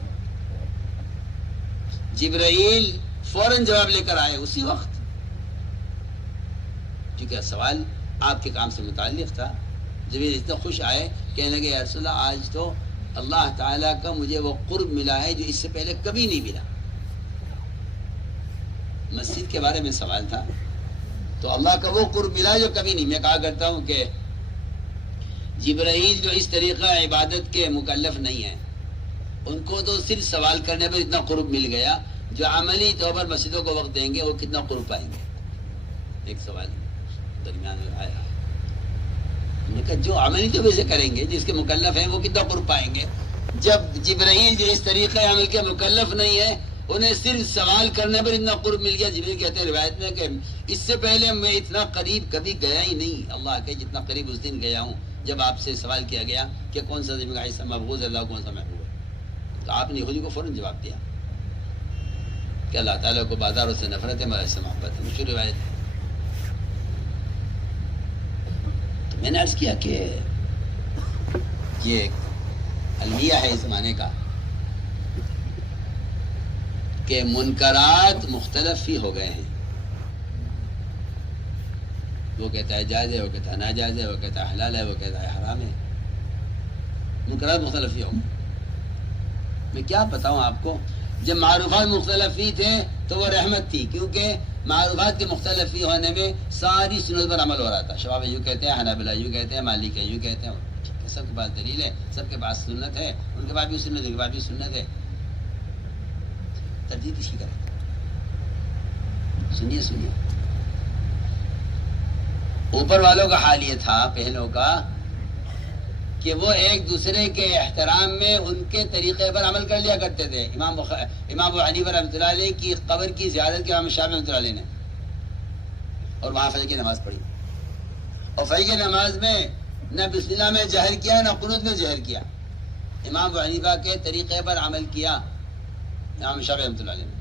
جبرائیل فوراً جواب لے کر آئے اسی وقت، کیونکہ سوال آپ کے کام سے متعلق تھا. جبرائیل اتنا خوش آئے، کہنے لگے یا رسول اللہ آج تو اللہ تعالیٰ کا مجھے وہ قرب ملا ہے جو اس سے پہلے کبھی نہیں ملا. مسجد کے بارے میں سوال تھا تو اللہ کا وہ قرب ملا جو کبھی نہیں. میں کہا کرتا ہوں کہ جبرائیل جو اس طریقہ عبادت کے مکلف نہیں ہیں، ان کو تو صرف سوال کرنے پر اتنا قرب مل گیا. جو عملی طور پر مسجدوں کو وقت دیں گے وہ کتنا قرب پائیں گے. ایک سوال درمیان میں آیا، نے کہا جو عملی تو ویسے کریں گے، جس کے مکلف ہیں وہ کتنا قرب پائیں گے. جب جبرائیل جو اس طریقہ عمل کے مکلف نہیں ہے، انہیں صرف سوال کرنے پر اتنا قرب مل گیا. جبرائیل کہتے ہیں روایت میں کہ اس سے پہلے میں اتنا قریب کبھی گیا ہی نہیں اللہ کے، جتنا قریب اس دن گیا ہوں جب آپ سے سوال کیا گیا کہ کون سا زمین کا حصہ مبغوض ہے، اللہ کون سا محبوب ہے. تو آپ نے یہودی کو فوراً جواب دیا کہ اللہ تعالیٰ کو بازاروں سے نفرت ہے، ہمارے سے محبت ہے. مشہور روایت ہے. تو میں نے عرض کیا کہ یہ المیہ ہے اس زمانے کا کہ منکرات مختلف ہی ہو گئے ہیں. وہ کہتا ہے جائز ہے، وہ کہتا ہے ناجائز ہے، وہ کہتا ہے حلال ہے، وہ کہتا ہے حرام ہے. منکرات مختلف ہی ہو گئے. میں کیا بتاؤں آپ کو، جب معروفات مختلف ہی تھے تو وہ رحمت تھی، کیونکہ معروفات کے مختلف ہی ہونے میں ساری سنت پر عمل ہو رہا تھا. شواب یوں کہتے ہیں، حنابلہ یوں کہتے ہیں، مالک یوں کہتے ہیں. سب کے پاس دلیل ہے، سب کے پاس سنت ہے، ان کے پاس بھی سنت ہے، ان کے پاس بھی سنت ہے. ترجیح کس کی کرے؟ سنیے اوپر والوں کا حال یہ تھا پہلوں کا کہ وہ ایک دوسرے کے احترام میں ان کے طریقے پر عمل کر لیا کرتے تھے. امام ابو حنیفہ رحمۃ اللہ علیہ کی قبر کی زیارت کے امام شافعی رحمۃ اللہ علیہ نے، اور وہاں فجر کی نماز پڑھی، اور فجر کی نماز میں نہ بسم اللہ میں جہر کیا، نہ قنوت میں جہر کیا. امام ابو حنیفہ کے طریقے پر عمل کیا امام شافعی رحمۃ اللہ علیہ نے.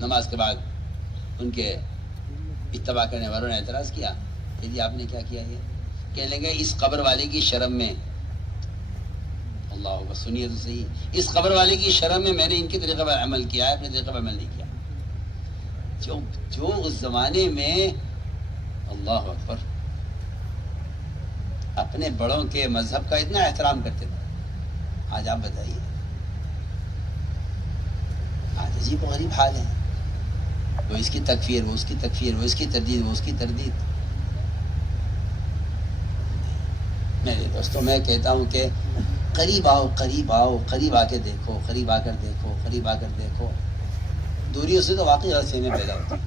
نماز کے بعد ان کے اتباع کرنے والوں نے اعتراض کیا کہ جی آپ نے کیا کیا ہے؟ کہنے لگے اس قبر والے کی شرم میں، اللہ سنیے تو صحیح، اس قبر والے کی شرم میں میں نے ان کے طریقے پر عمل کیا ہے، اپنے طریقے پر عمل نہیں کیا. جو اس زمانے میں اللہ اکبر اپنے بڑوں کے مذہب کا اتنا احترام کرتے تھے، آج آپ بتائیے، آج عجیب و غریب حال ہے. وہ اس کی تکفیر، وہ اس کی تکفیر، وہ اس کی تردید، وہ اس کی تردید. میرے دوستوں میں کہتا ہوں کہ قریب آؤ، قریب آؤ، قریب آ کے دیکھو، قریب آ کر دیکھو، قریب آ کر دیکھو. دوریوں سے تو واقعی غلط فہمی پیدا ہوتی ہے.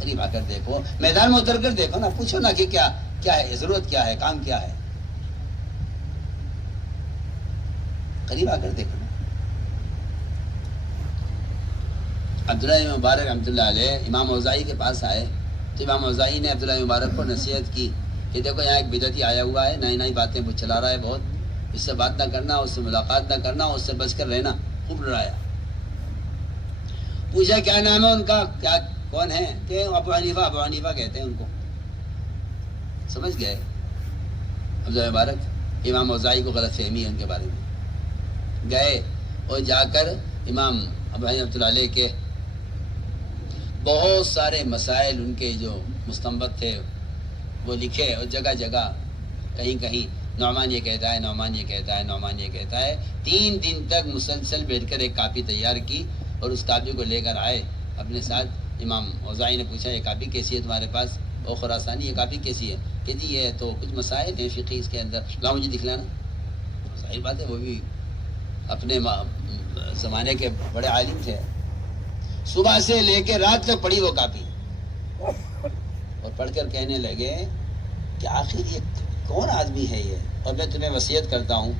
قریب آ کر دیکھو، میدان میں اتر کر دیکھو نا، پوچھو نا کہ کیا کیا ہے، ضرورت کیا ہے، کام کیا ہے. قریب آ کر دیکھو. عبداللہ بن مبارک رحمۃ اللہ علیہ امام اوزاعی کے پاس آئے تو امام اوزاعی نے عبداللہ بن مبارک کو نصیحت کی کہ دیکھو یہاں ایک بدعتی آیا ہوا ہے، نئی نئی باتیں وہ چلا رہا ہے، بہت اس سے بات نہ کرنا، اس سے ملاقات نہ کرنا، اس سے بچ کر رہنا. خوب ڈرایا. پوچھا کیا نام ہے ان کا، کیا کون ہے؟ کہ ابو حنیفہ کہتے ہیں ان کو. سمجھ گئے عبداللہ مبارک امام اوزاعی کو غلط فہمی ہے ان کے بارے میں. گئے اور جا کر امام ابو حنیفہ رحمۃ اللہ علیہ کے بہت سارے مسائل ان کے جو مستنبط تھے وہ لکھے، اور جگہ جگہ کہیں کہیں نعمان یہ کہتا ہے، نعمان یہ کہتا ہے، نعمان یہ کہتا ہے. 3 دن تک مسلسل بیٹھ کر ایک کاپی تیار کی اور اس کاپی کو لے کر آئے اپنے ساتھ. امام اوزاعی نے پوچھا یہ کاپی کیسی ہے تمہارے پاس؟ او خراسانی، یہ کاپی کیسی ہے؟ کہ جی یہ تو کچھ مسائل ہیں فقہی اس کے اندر. لاؤ مجھے دکھلانا. ظاہر بات ہے وہ بھی اپنے زمانے کے بڑے عالم تھے. صبح سے لے کے رات تک پڑھی وہ کاپی اور پڑھ کر کہنے لگے کہ آخر یہ کون آدمی ہے یہ، اور میں تمہیں وصیت کرتا ہوں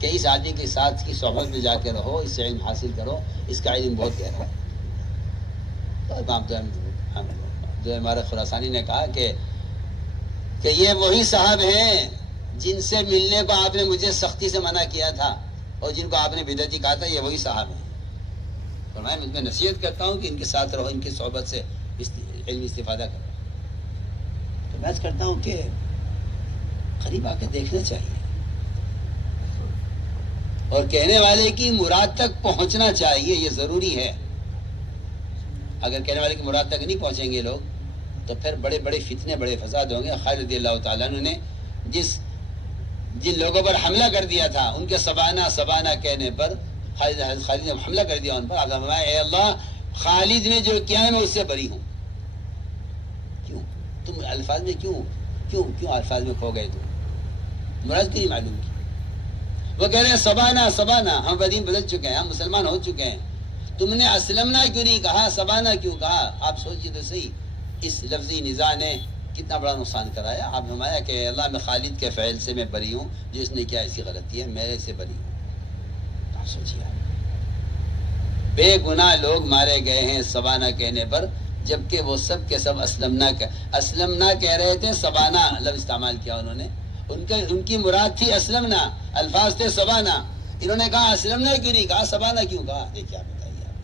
کہ اس آدمی کے ساتھ کی صحبت میں جا کے رہو، اس سے علم حاصل کرو، اس کا علم بہت گہرا ہے. ہمارے خراسانی نے کہا کہ یہ وہی صاحب ہیں جن سے ملنے کو آپ نے مجھے سختی سے منع کیا تھا اور جن کو آپ نے بدعتی کہا تھا، یہ وہی صاحب ہیں. اور میں ان میں نصیحت کرتا ہوں کہ ان کے ساتھ رہو، ان کی صحبت سے علم استفادہ کرو. تو میں کرتا ہوں کہ قریب آ کے دیکھنا چاہیے اور کہنے والے کی مراد تک پہنچنا چاہیے، یہ ضروری ہے. اگر کہنے والے کی مراد تک نہیں پہنچیں گے لوگ تو پھر بڑے بڑے فتنے، بڑے فساد ہوں گے. خالد رضی اللہ تعالیٰ عنہ نے جن لوگوں پر حملہ کر دیا تھا، ان کے سبانہ کہنے پر خالد نے حملہ کر دیا ان پر. آپ نے فرمایا اے اللہ، خالد نے جو کیا ہے میں اس سے بری ہوں. کیوں تم الفاظ میں کیوں الفاظ میں کھو گئے؟ تم مراد کیوں نہیں معلوم کی؟ وہ کہہ رہے ہیں سبانہ، ہم دین بدل چکے ہیں، ہم مسلمان ہو چکے ہیں. تم نے اسلمنا کیوں نہیں کہا، سبانہ کیوں کہا؟ آپ سوچیے تو صحیح، اس لفظی نزاع نے کتنا بڑا نقصان کرایا. آپ نے فرمایا کہ اللہ میں خالد کے فعل سے میں بری ہوں، جو اس نے کیا ایسی غلطی ہے، میرے سے بری ہوں. آپ سوچیے، بے گناہ لوگ مارے گئے ہیں سبانہ کہنے پر، جبکہ وہ سب کے سب اسلمنا کہہ رہے تھے. سبانہ لفظ استعمال کیا انہوں نے، ان کی مراد تھی اسلمنا، الفاظ تھے سبانہ. انہوں نے کہا اسلمنا کیوں نہیں کہا، سبانہ کیوں کہا؟ کیا بتائیے آپ.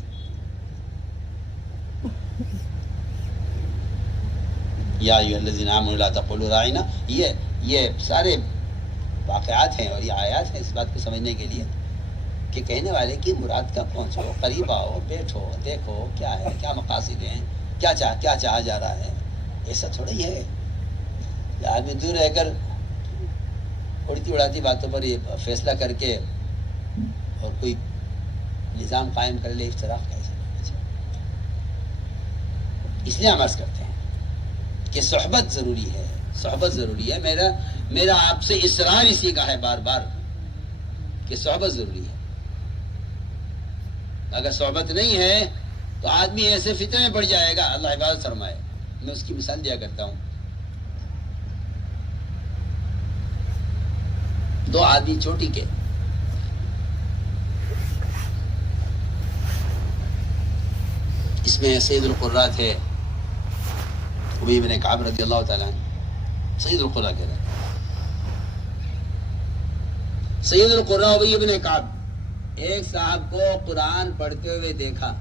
یا ایھا الذین آمنوا لا تقولوا راعنا، یہ سارے واقعات ہیں اور یہ آیات ہیں اس بات کو سمجھنے کے لیے کہ کہنے والے کی مراد کا پہنچو، قریب آؤ، بیٹھو، دیکھو کیا ہے، کیا مقاصد ہیں، کیا چاہا جا رہا ہے. ایسا تھوڑا ہی ہے آدمی دور رہ کر اڑتی اڑاتی باتوں پر یہ فیصلہ کر کے اور کوئی نظام قائم کر لے. افتراق کیسے؟ اس لیے ہم عرض کرتے ہیں کہ صحبت ضروری ہے. میرا آپ سے اصرار اسی کا ہے بار بار کہ صحبت ضروری ہے. اگر صحبت نہیں ہے تو آدمی ایسے فتنے میں پڑ جائے گا. اللہ حفاظت فرمائے. میں اس کی مثال دیا کرتا ہوں. 2 آدمی چوٹی کے، اس میں سید القراء تھے ابی بن کعب رضی اللہ تعالیٰ عنہ. سید القراء کہہ رہے ہیں، سید القراء ابی بن کعب ایک صاحب کو قرآن پڑھتے ہوئے دیکھا.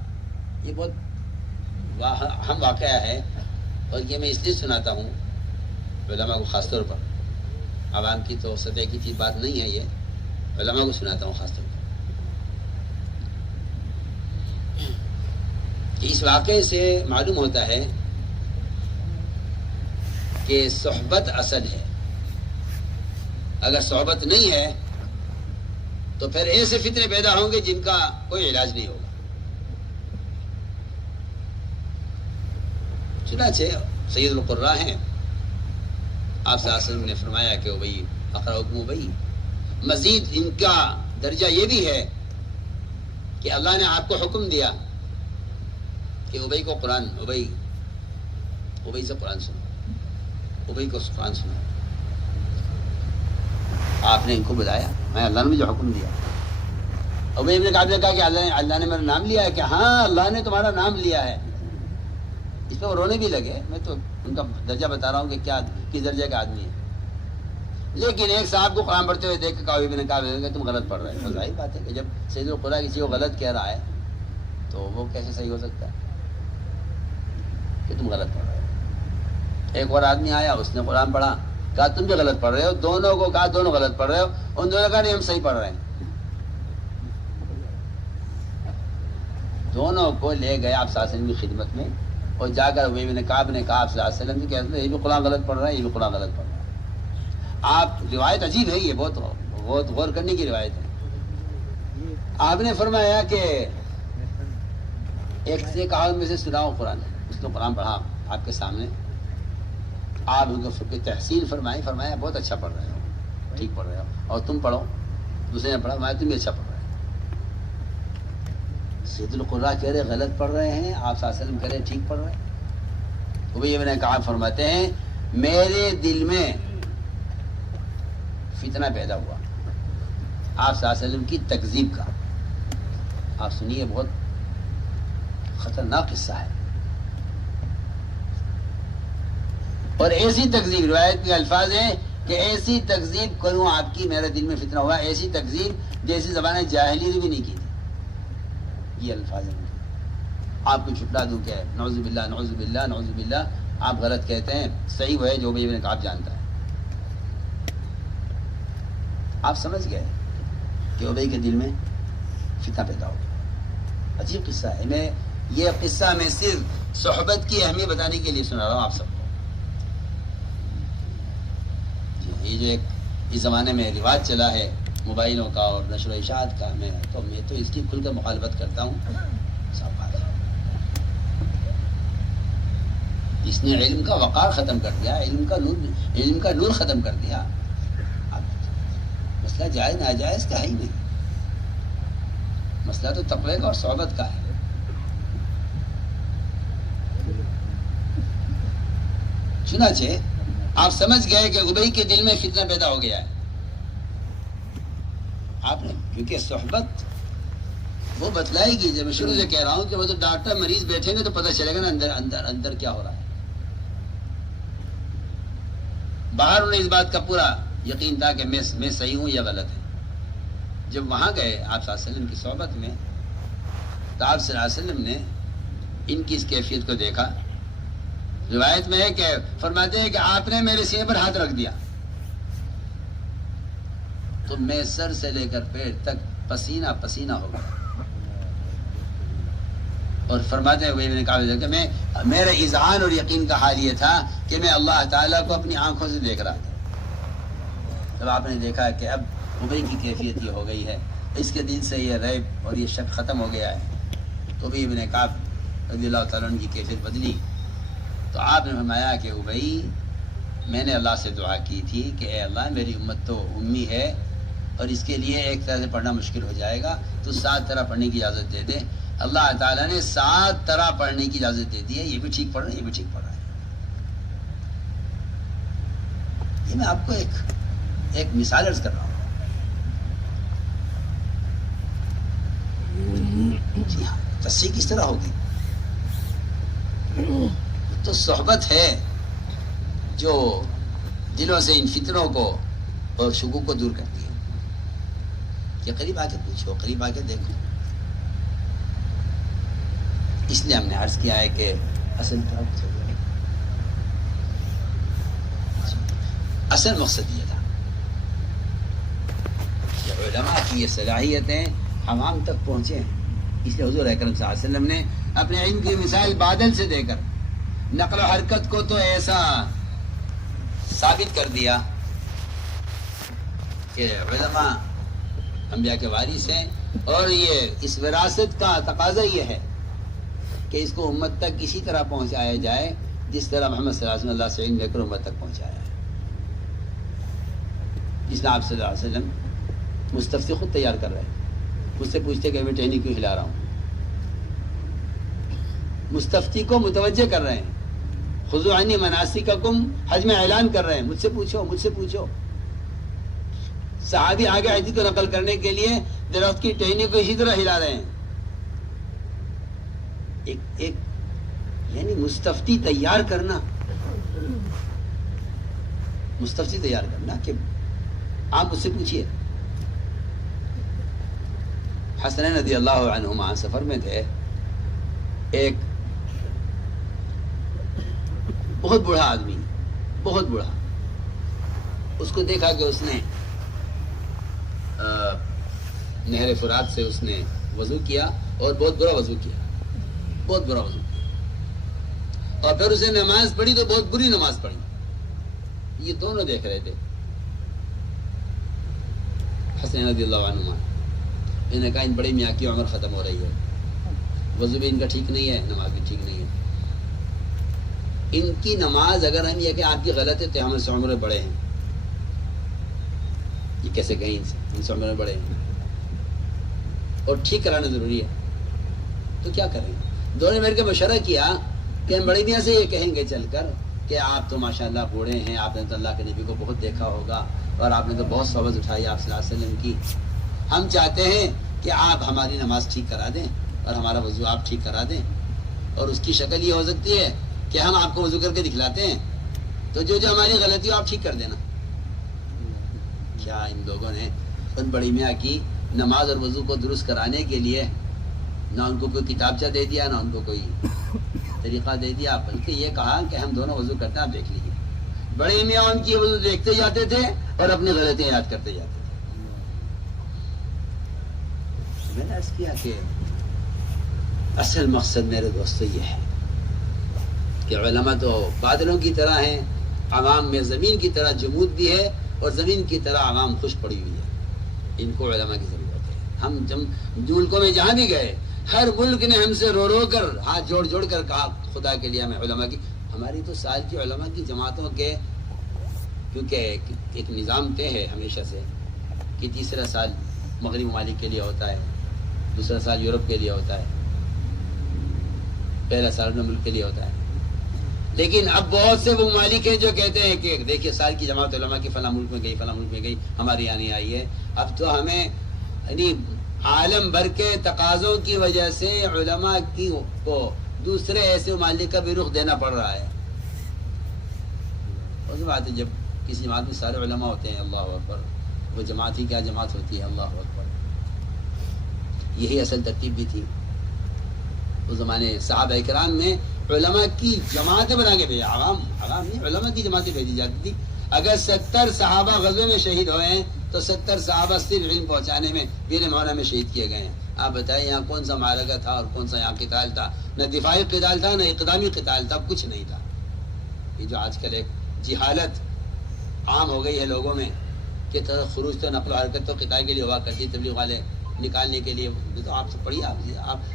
یہ بہت اہم واقعہ ہے اور یہ میں اس لیے سناتا ہوں علماء کو خاص طور پر. عوام کی تو سطح کی چیز بات نہیں ہے، یہ علماء کو سناتا ہوں خاص طور پر. اس واقعے سے معلوم ہوتا ہے کہ صحبت اصل ہے. اگر صحبت نہیں ہے تو پھر ایسے فتنے پیدا ہوں گے جن کا کوئی علاج نہیں ہوگا. چنانچہ سید القراء ہیں، آپ صلی اللہ علیہ وسلم نے فرمایا کہ ابی اقرأکم ابی، مزید ان کا درجہ یہ بھی ہے کہ اللہ نے آپ کو حکم دیا کہ ابی کو قرآن، ابی سے قرآن سنو، ابی کو قرآن سنو. آپ نے ان کو بتایا، میں اللہ نے مجھے حکم دیا. ابی ابن کعب نے کہا کہ اللہ نے میرا نام لیا ہے، کہ ہاں اللہ نے تمہارا نام لیا ہے. اس پہ وہ رونے بھی لگے. میں تو ان کا درجہ بتا رہا ہوں کہ کیا کس درجے کا آدمی ہے. لیکن ایک صاحب کو قرآن پڑھتے ہوئے دیکھ کے کعب ابن کعب نے کہا تم غلط پڑھ رہے ہو. ظاہر بات ہے کہ جب سید القراء کسی کو غلط کہہ رہا ہے تو وہ کیسے صحیح ہو سکتا ہے کہ تم غلط پڑھ رہے ہو. ایک اور آدمی آیا، اس نے قرآن پڑھا، کہا تم بھی غلط پڑھ رہے ہو. دونوں کو کہا دونوں غلط پڑھ رہے ہو. ان دونوں کا نہیں، ہم صحیح پڑھ رہے ہیں. دونوں کو لے گئے آپ صلی اللہ علیہ وسلم کی خدمت میں، اور جا کر ابی بن کعب نے کہا آپ صلی اللہ علیہ وسلم کہ یہ بھی قرآن غلط پڑھ رہا ہے، یہ بھی قرآن غلط پڑھ رہا ہے. آپ روایت عجیب ہے، یہ بہت غور کرنے کی روایت ہے. آپ نے فرمایا کہ ایک سے کہا میں سے سناؤ قرآن. اس نے قرآن پڑھا آپ کے سامنے. آپ ان کو تحسین فرمایا بہت اچھا پڑھ رہے ہو، ٹھیک پڑھ رہے ہو. اور تم پڑھو. دوسرے نے پڑھا، تم بھی اچھا پڑھ رہے ہو. سید القراء کہہ رہے غلط پڑھ رہے ہیں، آپ صلی اللہ علیہ وسلم کہہ رہے ٹھیک پڑھ رہے ہیں. ابی ابن کعب فرماتے ہیں میرے دل میں فتنہ پیدا ہوا آپ صلی اللہ علیہ وسلم کی تکذیب کا. آپ سنیے، بہت خطرناک قصہ ہے. اور ایسی تکذیب، روایت کے الفاظ ہیں کہ ایسی تکذیب کروں آپ کی، میرے دل میں فتنہ ہوا، ایسی تکذیب جیسی زبانیں جاہلیت بھی نہیں کی تھی. یہ الفاظ ہیں. آپ کو چھپلا دوں کہ نعوذ باللہ نعوذ باللہ نعوذ باللہ آپ غلط کہتے ہیں، صحیح وہ ہے جو ابی ابن کعب جانتا ہے. آپ سمجھ گئے کہ ابی کے دل میں فتنہ پیدا ہو گیا. عجیب قصہ ہے. یہ قصہ میں صرف صحبت کی اہمیت بتانے کے لیے سنا رہا ہوں آپ سب کو. یہ جو ایک اس زمانے میں رواج چلا ہے موبائلوں کا اور نشر و اشاعت کا، میں تو اس کی کھل کر مخالفت کرتا ہوں. سب بات ہے. اس نے علم کا وقار ختم کر دیا، علم کا نور ختم کر دیا. مسئلہ جائز ناجائز کا ہے ہی نہیں. مسئلہ تو تقوی کا اور صحبت کا ہے. چنانچہ آپ سمجھ گئے کہ ابی کے دل میں فتنہ پیدا ہو گیا ہے. آپ نے کیونکہ صحبت وہ بتلائے گی. جب میں شروع سے کہہ رہا ہوں کہ وہ تو ڈاکٹر مریض بیٹھیں گے تو پتہ چلے گا نا اندر کیا ہو رہا ہے. باہر انہیں اس بات کا پورا یقین تھا کہ میں صحیح ہوں یا غلط ہے. جب وہاں گئے آپ صلی اللہ علیہ وسلم کی صحبت میں تو آپ صلی اللہ علیہ وسلم نے ان کی اس کیفیت کو دیکھا. روایت میں ہے کہ فرماتے ہیں کہ آپ نے میرے سینے پر ہاتھ رکھ دیا تو میں سر سے لے کر پیٹ تک پسینہ پسینہ ہو گیا. اور فرماتے ہوئے کہ میرا اذعان اور یقین کا حال یہ تھا کہ میں اللہ تعالیٰ کو اپنی آنکھوں سے دیکھ رہا تھا. جب آپ نے دیکھا کہ اب ابی کی کیفیت یہ ہو گئی ہے، اس کے دل سے یہ ریب اور یہ شک ختم ہو گیا ہے، تو ابی ابن کعب رضی اللہ تعالیٰ عنہ کی کیفیت بدلی. تو آپ نے فرمایا کہ ابی، میں نے اللہ سے دعا کی تھی کہ اے اللہ میری امت تو امی ہے اور اس کے لیے ایک طرح سے پڑھنا مشکل ہو جائے گا، تو 7 طرح پڑھنے کی اجازت دے دے. اللہ تعالیٰ نے 7 طرح پڑھنے کی اجازت دے دی ہے. یہ بھی ٹھیک پڑھ رہا ہے، یہ بھی ٹھیک پڑھ رہا ہے. یہ میں آپ کو ایک مثال عرض کر رہا ہوں. جی ہاں، تصحیح کس طرح ہوگی؟ تو صحبت ہے جو دلوں سے ان فتنوں کو اور شکوک کو دور کرتی ہے. کہ قریب آ کے پوچھو، قریب آ کے دیکھو. اس لیے ہم نے عرض کیا ہے کہ اصل مقصد یہ تھا کہ علماء کی یہ صلاحیتیں عوام تک پہنچے ہیں. اس لیے حضور اکرم صلی اللہ علیہ وسلم نے اپنے علم کی مثال بادل سے دے کر نقل و حرکت کو تو ایسا ثابت کر دیا کہ علماء انبیاء کے وارث ہیں. اور یہ اس وراثت کا تقاضا یہ ہے کہ اس کو امت تک اسی طرح پہنچایا جائے جس طرح محمد صلی اللہ علیہ وسلم اللہ سے علم لے کر امت تک پہنچایا ہے. جس طرح آپ صلی اللہ علیہ وسلم مستفتی خود تیار کر رہے ہیں. مجھ سے پوچھتے کہ میں ٹہنی کیوں ہلا رہا ہوں. مستفتی کو متوجہ کر رہے ہیں. خذوا عنی مناسککم حج میں اعلان کر رہے ہیں. مجھ سے پوچھو. صحابی آگے حدیث کو نقل کرنے کے لیے درخت کی ٹہنی کو اسی طرح ہلا رہے ہیں. ایک یعنی مستفتی تیار کرنا کہ آپ اس سے پوچھئے. حسنین رضی اللہ عنہما سفر میں تھے. ایک بہت بوڑھا آدمی, بہت بوڑھا, اس کو دیکھا کہ اس نے نہر فرات سے اس نے وضو کیا اور بہت برا وضو کیا, اور پھر اسے نماز پڑھی تو بہت بری نماز پڑھی. یہ دونوں دیکھ رہے تھے. حسین رضی اللہ عنہما انہوں نے کہا ان بڑے میاں کی عمر ختم ہو رہی ہے, وضو بھی ان کا ٹھیک نہیں ہے, نماز بھی ٹھیک نہیں ہے. ان کی نماز اگر ہم یہ کہ آپ کی غلط ہے تو ہم سے عمر بڑے ہیں. یہ کیسے کہیں ان سے عمر بڑے ہیں اور ٹھیک کرانا ضروری ہے, تو کیا کریں. دونوں مل کے مشورہ کیا کہ ہم بڑے میاں سے یہ کہیں گے چل کر کہ آپ تو ماشاءاللہ بوڑھے ہیں, آپ نے تو اللہ کے نبی کو بہت دیکھا ہوگا اور آپ نے تو بہت صحبت اٹھائی آپ صلی اللہ علیہ وسلم کی. ہم چاہتے ہیں کہ آپ ہماری نماز ٹھیک کرا دیں اور ہمارا وضو آپ ٹھیک کرا دیں, اور اس کی شکل یہ ہو سکتی ہے کہ ہم آپ کو وضو کر کے دکھلاتے ہیں, تو جو ہماری غلطی ہو آپ ٹھیک کر دینا. کیا ان لوگوں نے ان بڑی میاں کی نماز اور وضو کو درست کرانے کے لیے نہ ان کو کوئی کتابچہ دے دیا, نہ ان کو کوئی طریقہ دے دیا, بلکہ یہ کہا کہ ہم دونوں وضو کرتے ہیں, آپ دیکھ لیجیے. بڑے میاں ان کی وضو دیکھتے جاتے تھے اور اپنی غلطیاں یاد کرتے جاتے تھے. میں نے عرض کیا کہ اصل مقصد میرے دوستو یہ ہے کہ علماء تو بادلوں کی طرح ہیں, عوام میں زمین کی طرح جمود بھی ہے اور زمین کی طرح عوام خوش پڑی ہوئی ہے. ان کو علماء کی ضرورت ہے. ہم ملکوں میں جہاں بھی گئے, ہر ملک نے ہم سے رو کر ہاتھ جوڑ کر کہا خدا کے لیے ہمیں علماء کی. ہماری تو سال کی علماء کی جماعتوں کے کیونکہ ایک نظام طے ہے ہمیشہ سے کہ تیسرا سال مغربی ممالک کے لیے ہوتا ہے, دوسرا سال یورپ کے لیے ہوتا ہے, پہلا سال ملک کے لیے ہوتا ہے. لیکن اب بہت سے وہ ممالک ہیں جو کہتے ہیں کہ دیکھیے سال کی جماعت علماء کی فلاں ملک میں گئی, فلاں ملک میں گئی, ہمارے یہاں نہیں آئی ہے. اب تو ہمیں یعنی عالم بھر کے تقاضوں کی وجہ سے علماء کی کو دوسرے ایسے ممالک کا بھی رخ دینا پڑ رہا ہے. اس بات ہے جب کسی جماعت میں سارے علماء ہوتے ہیں, اللہ اکبر, وہ جماعت ہی کیا جماعت ہوتی ہے, اللہ اکبر. یہی اصل ترتیب بھی تھی اس زمانے. صحابہ کرام میں علماء کی جماعتیں بنا کے بھیجا, عوام نہیں, علماء کی جماعتیں بھیجی جاتی تھی. اگر 70 صحابہ غزوے میں شہید ہوئے ہیں تو 70 صحابہ صرف علم پہنچانے میں بیر معاونہ میں شہید کیے گئے ہیں. آپ بتائیں یہاں کون سا معرکہ تھا اور کون سا یہاں قتال تھا؟ نہ دفاعی قتال تھا, نہ اقدامی قتال تھا, کچھ نہیں تھا. یہ جو آج کل ایک جہالت عام ہو گئی ہے لوگوں میں کہ خروج تو نقل و حرکت تو قتال کے لیے ہوا کرتی, تبلیغ والے نکالنے کے لیے. تو آپ سے پڑھیے,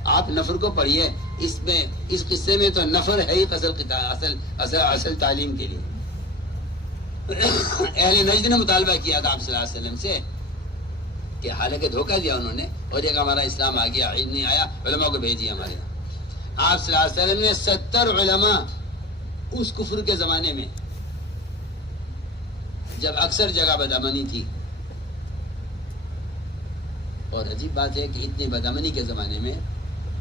آپ نفر کو پڑھیے. اس میں اس قصے میں تو نفر ہے ہی اصل تعلیم کے لیے. اہل نجد نے مطالبہ کیا تھا آپ صلی اللہ علیہ وسلم سے کہ حالانکہ دھوکہ دیا انہوں نے اور یہ کہ ہمارا اسلام آ گیا, علم نہیں آیا, علماء کو بھیجیے ہمارے یہاں. آپ صلی اللہ علیہ وسلم نے 70 علماء اس کفر کے زمانے میں جب اکثر جگہ بدامنی تھی, اور عجیب بات ہے کہ اتنی بدامنی کے زمانے میں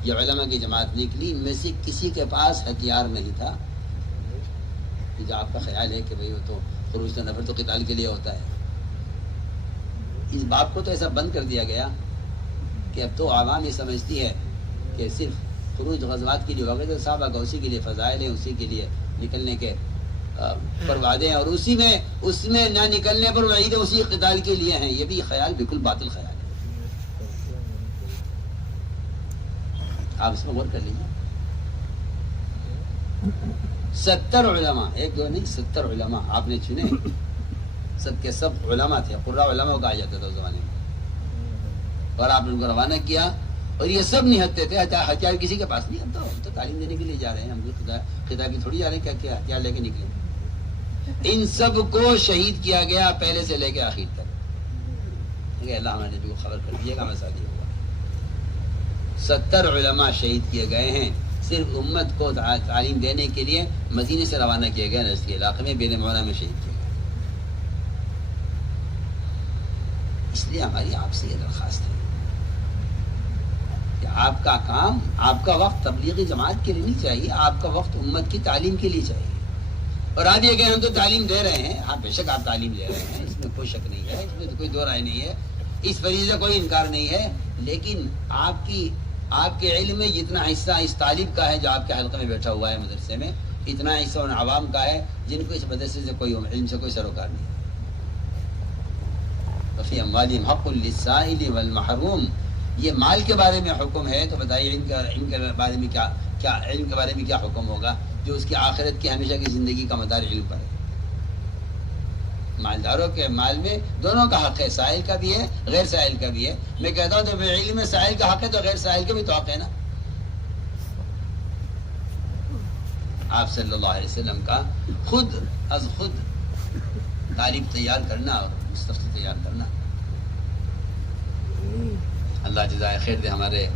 یہ علماء کی جماعت نکلی, ان میں سے کسی کے پاس ہتھیار نہیں تھا. جو آپ کا خیال ہے کہ بھئی وہ تو خروج تو نفر تو قتال کے لیے ہوتا ہے, اس بات کو تو ایسا بند کر دیا گیا کہ اب تو عوام یہ سمجھتی ہے کہ صرف خروج غزوات کے لیے ہوگا, تو صحابہ کا اسی کے لیے فضائل ہیں, اسی کے لیے نکلنے کے پر وعدے ہیں, اور اس میں نہ نکلنے پر وعید اسی قتال کے لیے ہیں. یہ بھی خیال بالکل باطل خیال ہے. آپ اس میں غور کر لیجیے. 70 علماء, ایک دو نہیں, 70 علماء آپ نے چنے, سب کے سب علماء تھے, قراء علماء کو کہا جاتا تھا اس زمانے میں. اور آپ نے ان کو روانہ کیا اور یہ سب نہتے تھے، ہتھیار کسی کے پاس نہیں، ہم تو تعلیم دینے کے لیے جا رہے ہیں، ہم کو خدا کی تھوڑی جا رہے ہیں کیا ہتھیار لے کے نکلے. ان سب کو شہید کیا گیا پہلے سے لے کے آخر تک. اللہ ہمارے نبی کو خبر کر دیجیے گا مسئلہ یہ ہوا. 70 علماء شہید کیے گئے ہیں صرف امت کو تعلیم دینے کے لیے مدینے سے روانہ کیے گئے نجد کے علاقے میں، بین مونا میں شہید کیے گئے. اس لیے ہماری آپ سے یہ درخواست ہے کہ آپ کا کام، آپ کا وقت تبلیغی جماعت کے لیے نہیں چاہیے، آپ کا وقت امت کی تعلیم کے لیے چاہیے. اور آج یہ کہ ہم تو تعلیم دے رہے ہیں، ہاں بے شک آپ تعلیم دے رہے ہیں، اس میں کوئی شک نہیں ہے، اس میں کوئی دو رائے نہیں ہے، اس فریضے کوئی انکار نہیں ہے. لیکن آپ کے علم میں جتنا حصہ اس طالب کا ہے جو آپ کے حلقے میں بیٹھا ہوا ہے مدرسے میں، اتنا حصہ ان عوام کا ہے جن کو اس مدرسے سے کوئی علم سے کوئی سروکار نہیں ہے. وفی اموالہم حق للسائل والمحروم، یہ مال کے بارے میں حکم ہے، تو بتائیے علم کے بارے میں علم کے بارے میں کیا حکم ہوگا جو اس کی آخرت کی ہمیشہ کی زندگی کا مدار علم پر ہے. مالداروں کے مال میں دونوں کا حق ہے، سائل کا بھی ہے، غیر سائل کا بھی ہے. میں کہتا ہوں تو علم میں سائل کا حق ہے تو غیر سائل کا بھی تو حق ہے نا. آپ صلی اللہ علیہ وسلم کا خود طالب تیار کرنا اور مستفتی تیار کرنا. اللہ جزائے خیر دے. ہمارے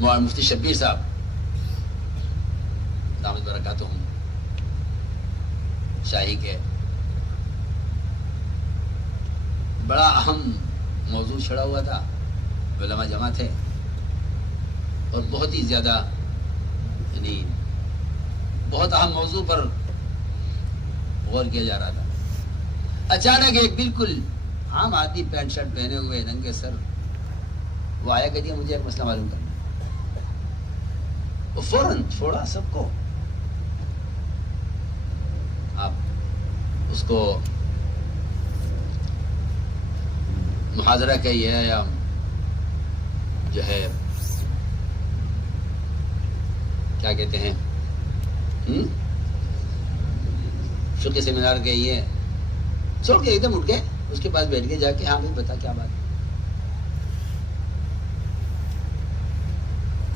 مفتی شبیر صاحب دامت برکاتہم شاہی کے بڑا اہم موضوع چھڑا ہوا تھا، علماء جمع تھے اور بہت ہی زیادہ یعنی بہت اہم موضوع پر غور کیا جا رہا تھا. اچانک ایک بالکل عام آدمی پینٹ شرٹ پہنے ہوئے ننگے سر وہ آیا کہ دیا مجھے ایک مسئلہ معلوم کرنا. وہ فوراً چھوڑا سب کو. آپ اس کو محاضرہ کہیے یا جو ہے کیا کہتے ہیں فقہ سیمینار کہیے، چھوڑ کے ایک دم اٹھ گئے، اس کے پاس بیٹھ کے جا کے ہاں بھائی بتا کیا بات ہے.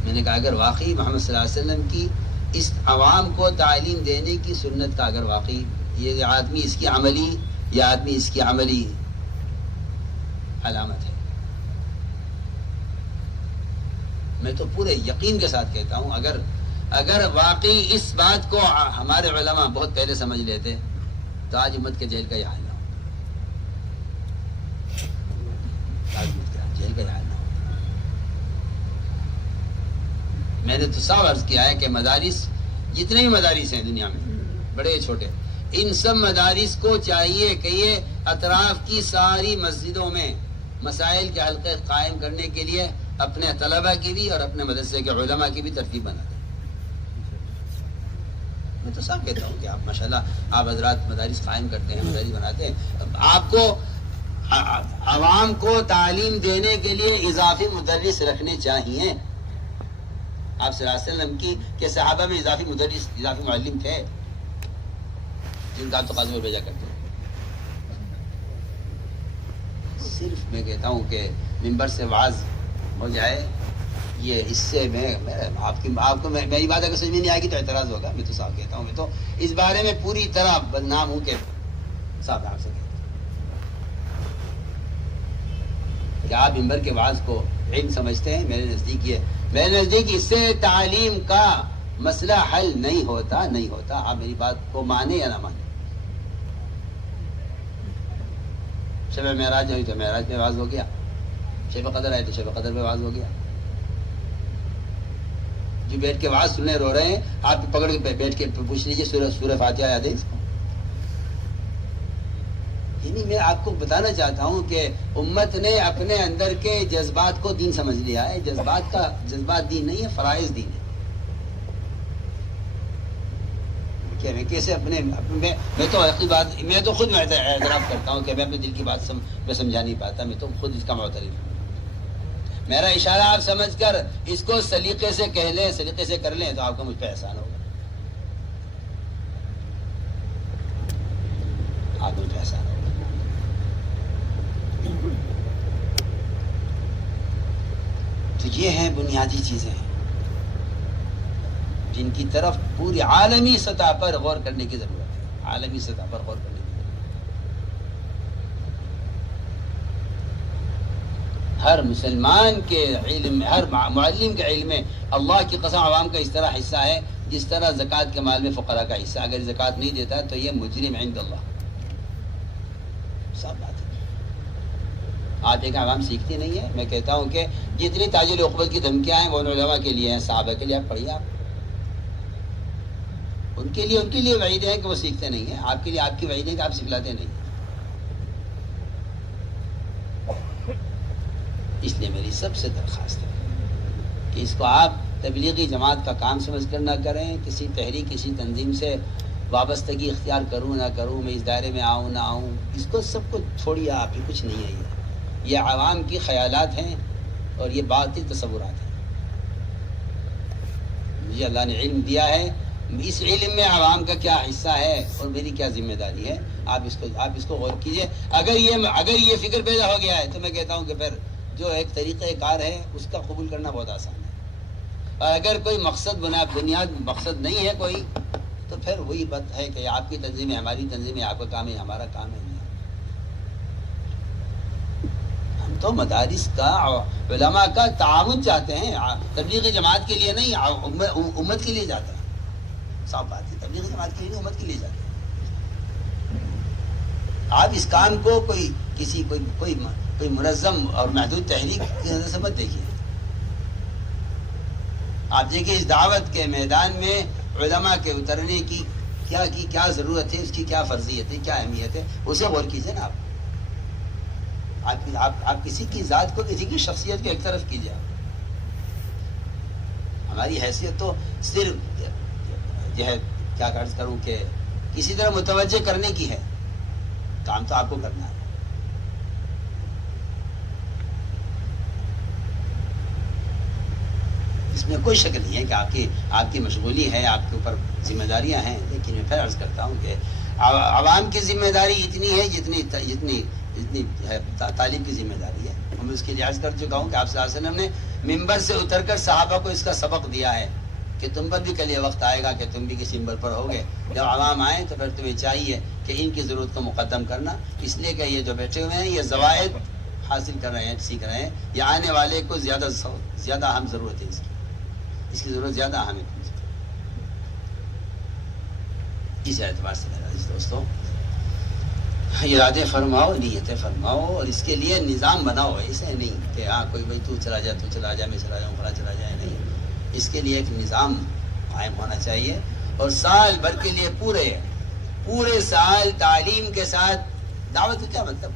میں نے کہا اگر واقعی محمد صلی اللہ علیہ وسلم کی اس عوام کو تعلیم دینے کی سنت کا اگر واقعی یہ آدمی اس کی عملی علامت ہے، میں تو پورے یقین کے ساتھ کہتا ہوں اگر واقعی اس بات کو ہمارے علماء بہت پہلے سمجھ لیتے تو آج امت کے جیل کا یہ حال نہ ہو. جیل کا یہ حال نہ ہو. میں نے تو صاف عرض کیا ہے کہ مدارس جتنے بھی مدارس ہیں دنیا میں بڑے چھوٹے، ان سب مدارس کو چاہیے کہ یہ اطراف کی ساری مسجدوں میں مسائل کے حلقے قائم کرنے کے لیے اپنے طلبہ کی بھی اور اپنے مدرسے کے علماء کی بھی ترتیب بنا دیں. میں تو صاف کہتا ہوں کہ آپ ماشاءاللہ آپ حضرات مدارس قائم کرتے ہیں، مدارس بناتے ہیں. آپ کو عوام کو تعلیم دینے کے لیے اضافی مدرس رکھنے چاہیے. آپ صلی اللہ علیہ وسلم کی کہ صحابہ میں اضافی مدرس اضافی معلم تھے جن کا تو قاضی بھیجا کرتے ہیں. صرف میں کہتا ہوں کہ منبر سے واعظ ہو جائے، یہ اس سے میں آپ کو میری بات اگر سمجھ میں نہیں آئے گی تو اعتراض ہوگا. میں تو صاحب کہتا ہوں، میں تو اس بارے میں پوری طرح بدنام ہوں کہ صاحب آپ سے کہ آپ منبر کے واعظ کو علم سمجھتے ہیں. میرے نزدیک اس سے تعلیم کا مسئلہ حل نہیں ہوتا. آپ میری بات کو مانے یا نہ مانے. شب معراج ہوئی تو معراج پہ واعظ ہو گیا، شب قدر آئے تو شب قدر پہ واعظ ہو گیا. جو بیٹھ کے واعظ سننے رو رہے ہیں آپ پکڑ کے بیٹھ کے پوچھ لیجیے سورہ فاتحہ یاد ہے اس کو. یعنی میں آپ کو بتانا چاہتا ہوں کہ امت نے اپنے اندر کے جذبات کو دین سمجھ لیا ہے. جذبات دین نہیں ہے، فرائض دین ہے. میں کیسے میں تو خود اعتراف کرتا ہوں کہ میں اپنے دل کی بات میں سمجھا نہیں پاتا. میں تو خود اس کا معترف ہوں. میرا اشارہ آپ سمجھ کر اس کو سلیقے سے کہہ لیں، سلیقے سے کر لیں تو آپ کو مجھ پہ احسان ہوگا. آپ مجھ پہ احسان ہوگا. یہ ہیں بنیادی چیزیں جن کی طرف پوری عالمی سطح پر غور کرنے کی ضرورت ہے، عالمی سطح پر غور کرنے کی ضرورت ہے۔ ہر مسلمان کے علم میں، ہر معلم کے علم میں اللہ کی قسم عوام کا اس طرح حصہ ہے جس طرح زکوٰۃ کے مال میں فقراء کا حصہ۔ اگر زکوٰۃ نہیں دیتا تو یہ مجرم عند اللہ، سب بات ہے۔ آج ایک عوام سیکھتی نہیں ہے۔ میں کہتا ہوں کہ جتنی تاجر عقبت کی دھمکیاں ہیں وہ علماء کے لیے ہیں، صحابہ کے لیے آپ پڑھیے، آپ ان کے لیے وعیدیں ہیں کہ وہ سیکھتے نہیں ہیں، آپ کے لیے آپ کی وعیدیں کہ آپ سکھلاتے نہیں۔ اس لیے میری سب سے درخواست ہے کہ اس کو آپ تبلیغی جماعت کا کام سمجھ کر نہ کریں، کسی تحریک کسی تنظیم سے وابستگی اختیار کروں نہ کروں، میں اس دائرے میں آؤں نہ آؤں، اس کو سب کو چھوڑیے آپ، یہ کچھ نہیں ہے۔ یہ عوام کی خیالات ہیں اور یہ باطل تصورات ہیں۔ مجھے اللہ نے علم دیا ہے، اس علم میں عوام کا کیا حصہ ہے اور میری کیا ذمہ داری ہے، آپ اس کو غور کیجئے۔ اگر یہ فکر پیدا ہو گیا ہے تو میں کہتا ہوں کہ پھر جو ایک طریقہ کار ہے اس کا قبول کرنا بہت آسان ہے، اور اگر کوئی مقصد بنیاد مقصد نہیں ہے کوئی، تو پھر وہی بات ہے کہ آپ کی تنظیم ہے، ہماری تنظیم ہے، آپ کا کام ہے، ہمارا کام ہے۔ ہم تو مدارس کا، علماء کا تعاون چاہتے ہیں، تبلیغی جماعت کے لیے نہیں، امت کے لیے جاتا ہے، صاف بات ہے، تبلیغی جماعت کے لیے نہیں، امت کے لیے جاتا ہے۔ آپ اس کام کو کوئی منظم اور محدود تحریک کی نظر سے مت دیکھیے۔ آپ دیکھیں اس دعوت کے میدان میں علماء کے اترنے کی کیا ضرورت ہے، اس کی کیا فرضیت ہے، کیا اہمیت ہے، اسے غور کیجیے نا۔ آپ کسی کی ذات کو، کسی کی شخصیت کو ایک طرف کیجیے۔ ہماری حیثیت تو صرف جو ہے کیا عرض کروں کہ کسی طرح متوجہ کرنے کی ہے، کام تو آپ کو کرنا ہے۔ اس میں کوئی شک نہیں ہے کہ آپ کی مشغولی ہے، آپ کے اوپر ذمہ داریاں ہیں، لیکن میں پھر عرض کرتا ہوں کہ عوام کی ذمہ داری اتنی ہے جتنی ہے طالب کی ذمہ داری ہے۔ میں اس کے لیے عرض کر چکا ہوں کہ آپ صلی اللہ علیہ وسلم نے ممبر سے اتر کر صحابہ کو اس کا سبق دیا ہے کہ تم پر بھی کل یہ وقت آئے گا کہ تم بھی کسی ممبر پر ہوگے، جب عوام آئیں تو پھر تمہیں چاہیے کہ ان کی ضرورت کو مقدم کرنا، اس لیے کہ یہ جو بیٹھے ہوئے ہیں یہ زوائد حاصل کر رہے ہیں، سیکھ رہے ہیں، یہ آنے والے کو زیادہ اہم ضرورت ہے، اس کی ضرورت زیادہ اہم ہے۔ اس اعتبار سے میرا عزیز دوستوں، ارادے فرماؤ، نیتیں فرماؤ اور اس کے لیے نظام بناؤ۔ ایسے نہیں کہ ہاں کوئی بھائی تو چلا جا میں چلا جاؤں، بڑا چلا جائے، نہیں۔ اس کے لیے ایک نظام قائم ہونا چاہیے، اور سال بھر کے لیے پورے سال تعلیم کے ساتھ دعوت کا کیا مطلب؟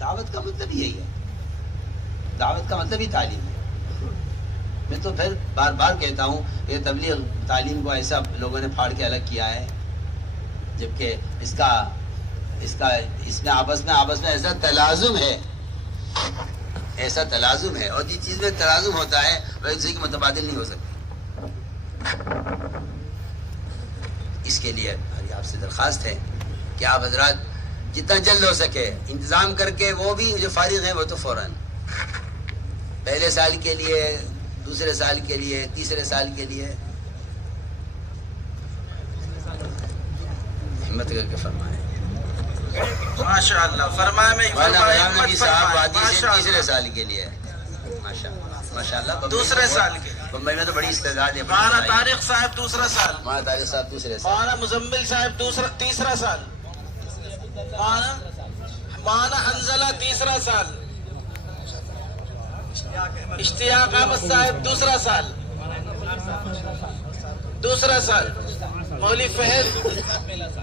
دعوت کا مطلب یہی ہے، دعوت کا مطلب ہی تعلیم ہے۔ میں تو پھر بار بار کہتا ہوں یہ تبلیغ تعلیم کو ایسا لوگوں نے پھاڑ کے الگ کیا ہے، جبکہ اس میں آپس میں ایسا تلازم ہے، اور جس چیز میں تلازم ہوتا ہے وہ ایک دوسرے کے متبادل نہیں ہو سکتی۔ اس کے لیے ہماری آپ سے درخواست ہے کہ آپ حضرات جتنا جلد ہو سکے انتظام کر کے، وہ بھی جو فارغ ہیں وہ تو فوراً پہلے سال کے لیے، دوسرے سال کے لیے، تیسرے سال کے لیے ہمت کر کے فرمائیں۔ ماشاءاللہ فرمائے میں نبی صاحب وادی سے تیسرے سال کے لیے، ماشاءاللہ دوسرے سال کے، بمبئی میں تو بڑی استعداد ہے۔ مولانا طارق صاحب دوسرا سال، مولانا طارق صاحب دوسرے سال، مولانا مزمل صاحب تیسرا سال، مولانا حنزلہ تیسرا سال، اشتیاق احمد صاحب دوسرا سال، مولوی فہد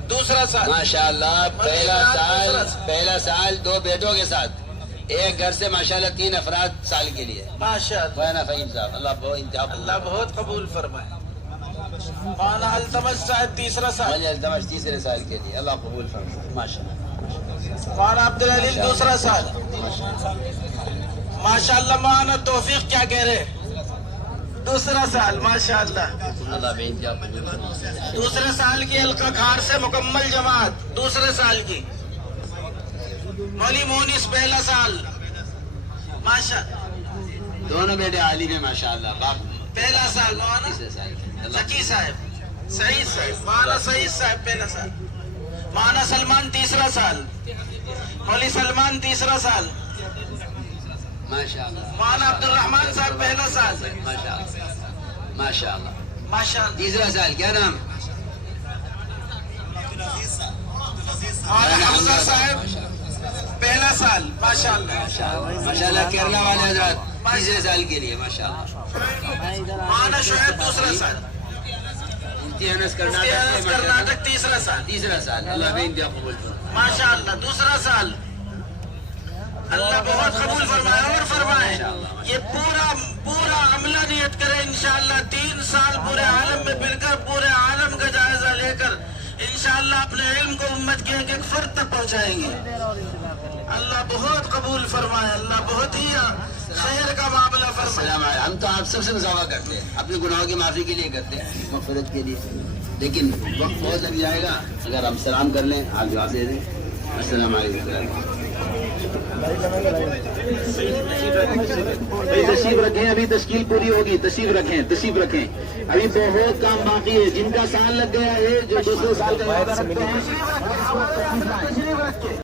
دوسرا سال، ماشاءاللہ پہلا سال 2 بیٹوں کے ساتھ، ایک گھر سے ماشاءاللہ 3 افراد سال کے لیے، ماشاءاللہ فہیم صاحب، اللہ بہت قبول فرمائے۔ مولانا التمش صاحب تیسرا سال، التمش تیسرے سال کے لیے، اللہ قبول فرمائے، ماشاءاللہ۔ مولانا عبدالعلیم دوسرا سال، ماشاءاللہ۔ مولانا توفیق کیا کہہ رہے، دوسرا سال، ماشاءاللہ۔ دوسرے سال کی حلقہ کھار سے مکمل جماعت، دوسرے سال کی۔ مولوی مونس پہلا سال، ماشاءاللہ۔ دونوں بیٹے عالم ہیں ماشاءاللہ. باپ پہلا سال مولانا تیسرے سال کے. اللہ زکی صاحب، سعید صاحب، مولانا سعید صاحب پہلا سال، مولانا سلمان تیسرا سال، مولوی سلمان تیسرا سال، ماشاءاللہ. مولانا عبد الرحمان صاحب پہلا سال. ماشاءاللہ ماشاءاللہ. ماشاء اللہ. تیسرا سال کیا نام؟ مولانا حمزہ صاحب پہلا سال. ماشاء اللہ. ماشاءاللہ. کیرلا والے حضرات تیسرے سال کے لیے ماشاءاللہ. مولانا شعیب دوسرا سال، مفتی انس کرناٹک تیسرا سال. تیسرا سال. اللہ بے انتہا قبول فرمائے. ماشاء اللہ. دوسرا سال اللہ بہت قبول فرمائے. اور فرمائے یہ پورا عملہ نیت کرے انشاءاللہ 3 سال پورے عالم میں پھر کر پورے عالم کا جائزہ لے کر انشاءاللہ اپنے علم کو امت کے ایک ایک فرد تک پہنچائیں گے. اللہ بہت قبول فرمائے. اللہ بہت ہی خیر کا معاملہ فرمائے. السلام علیکم. ہم تو آپ سب سے مصافحہ کرتے ہیں، اپنے گناہوں کی معافی کے لیے کرتے ہیں، مغفرت کے لیے، لیکن وقت بہت لگ جائے گا. اگر ہم سلام کر لیں آپ جواب دے دیں. السلام علیکم. تشریف رکھیں، ابھی تشکیل پوری ہوگی. تشریف رکھیں، تشریف رکھیں. ابھی بہت کام باقی ہے. جن کا سال لگ گیا ہے، جو دوسرے سال کا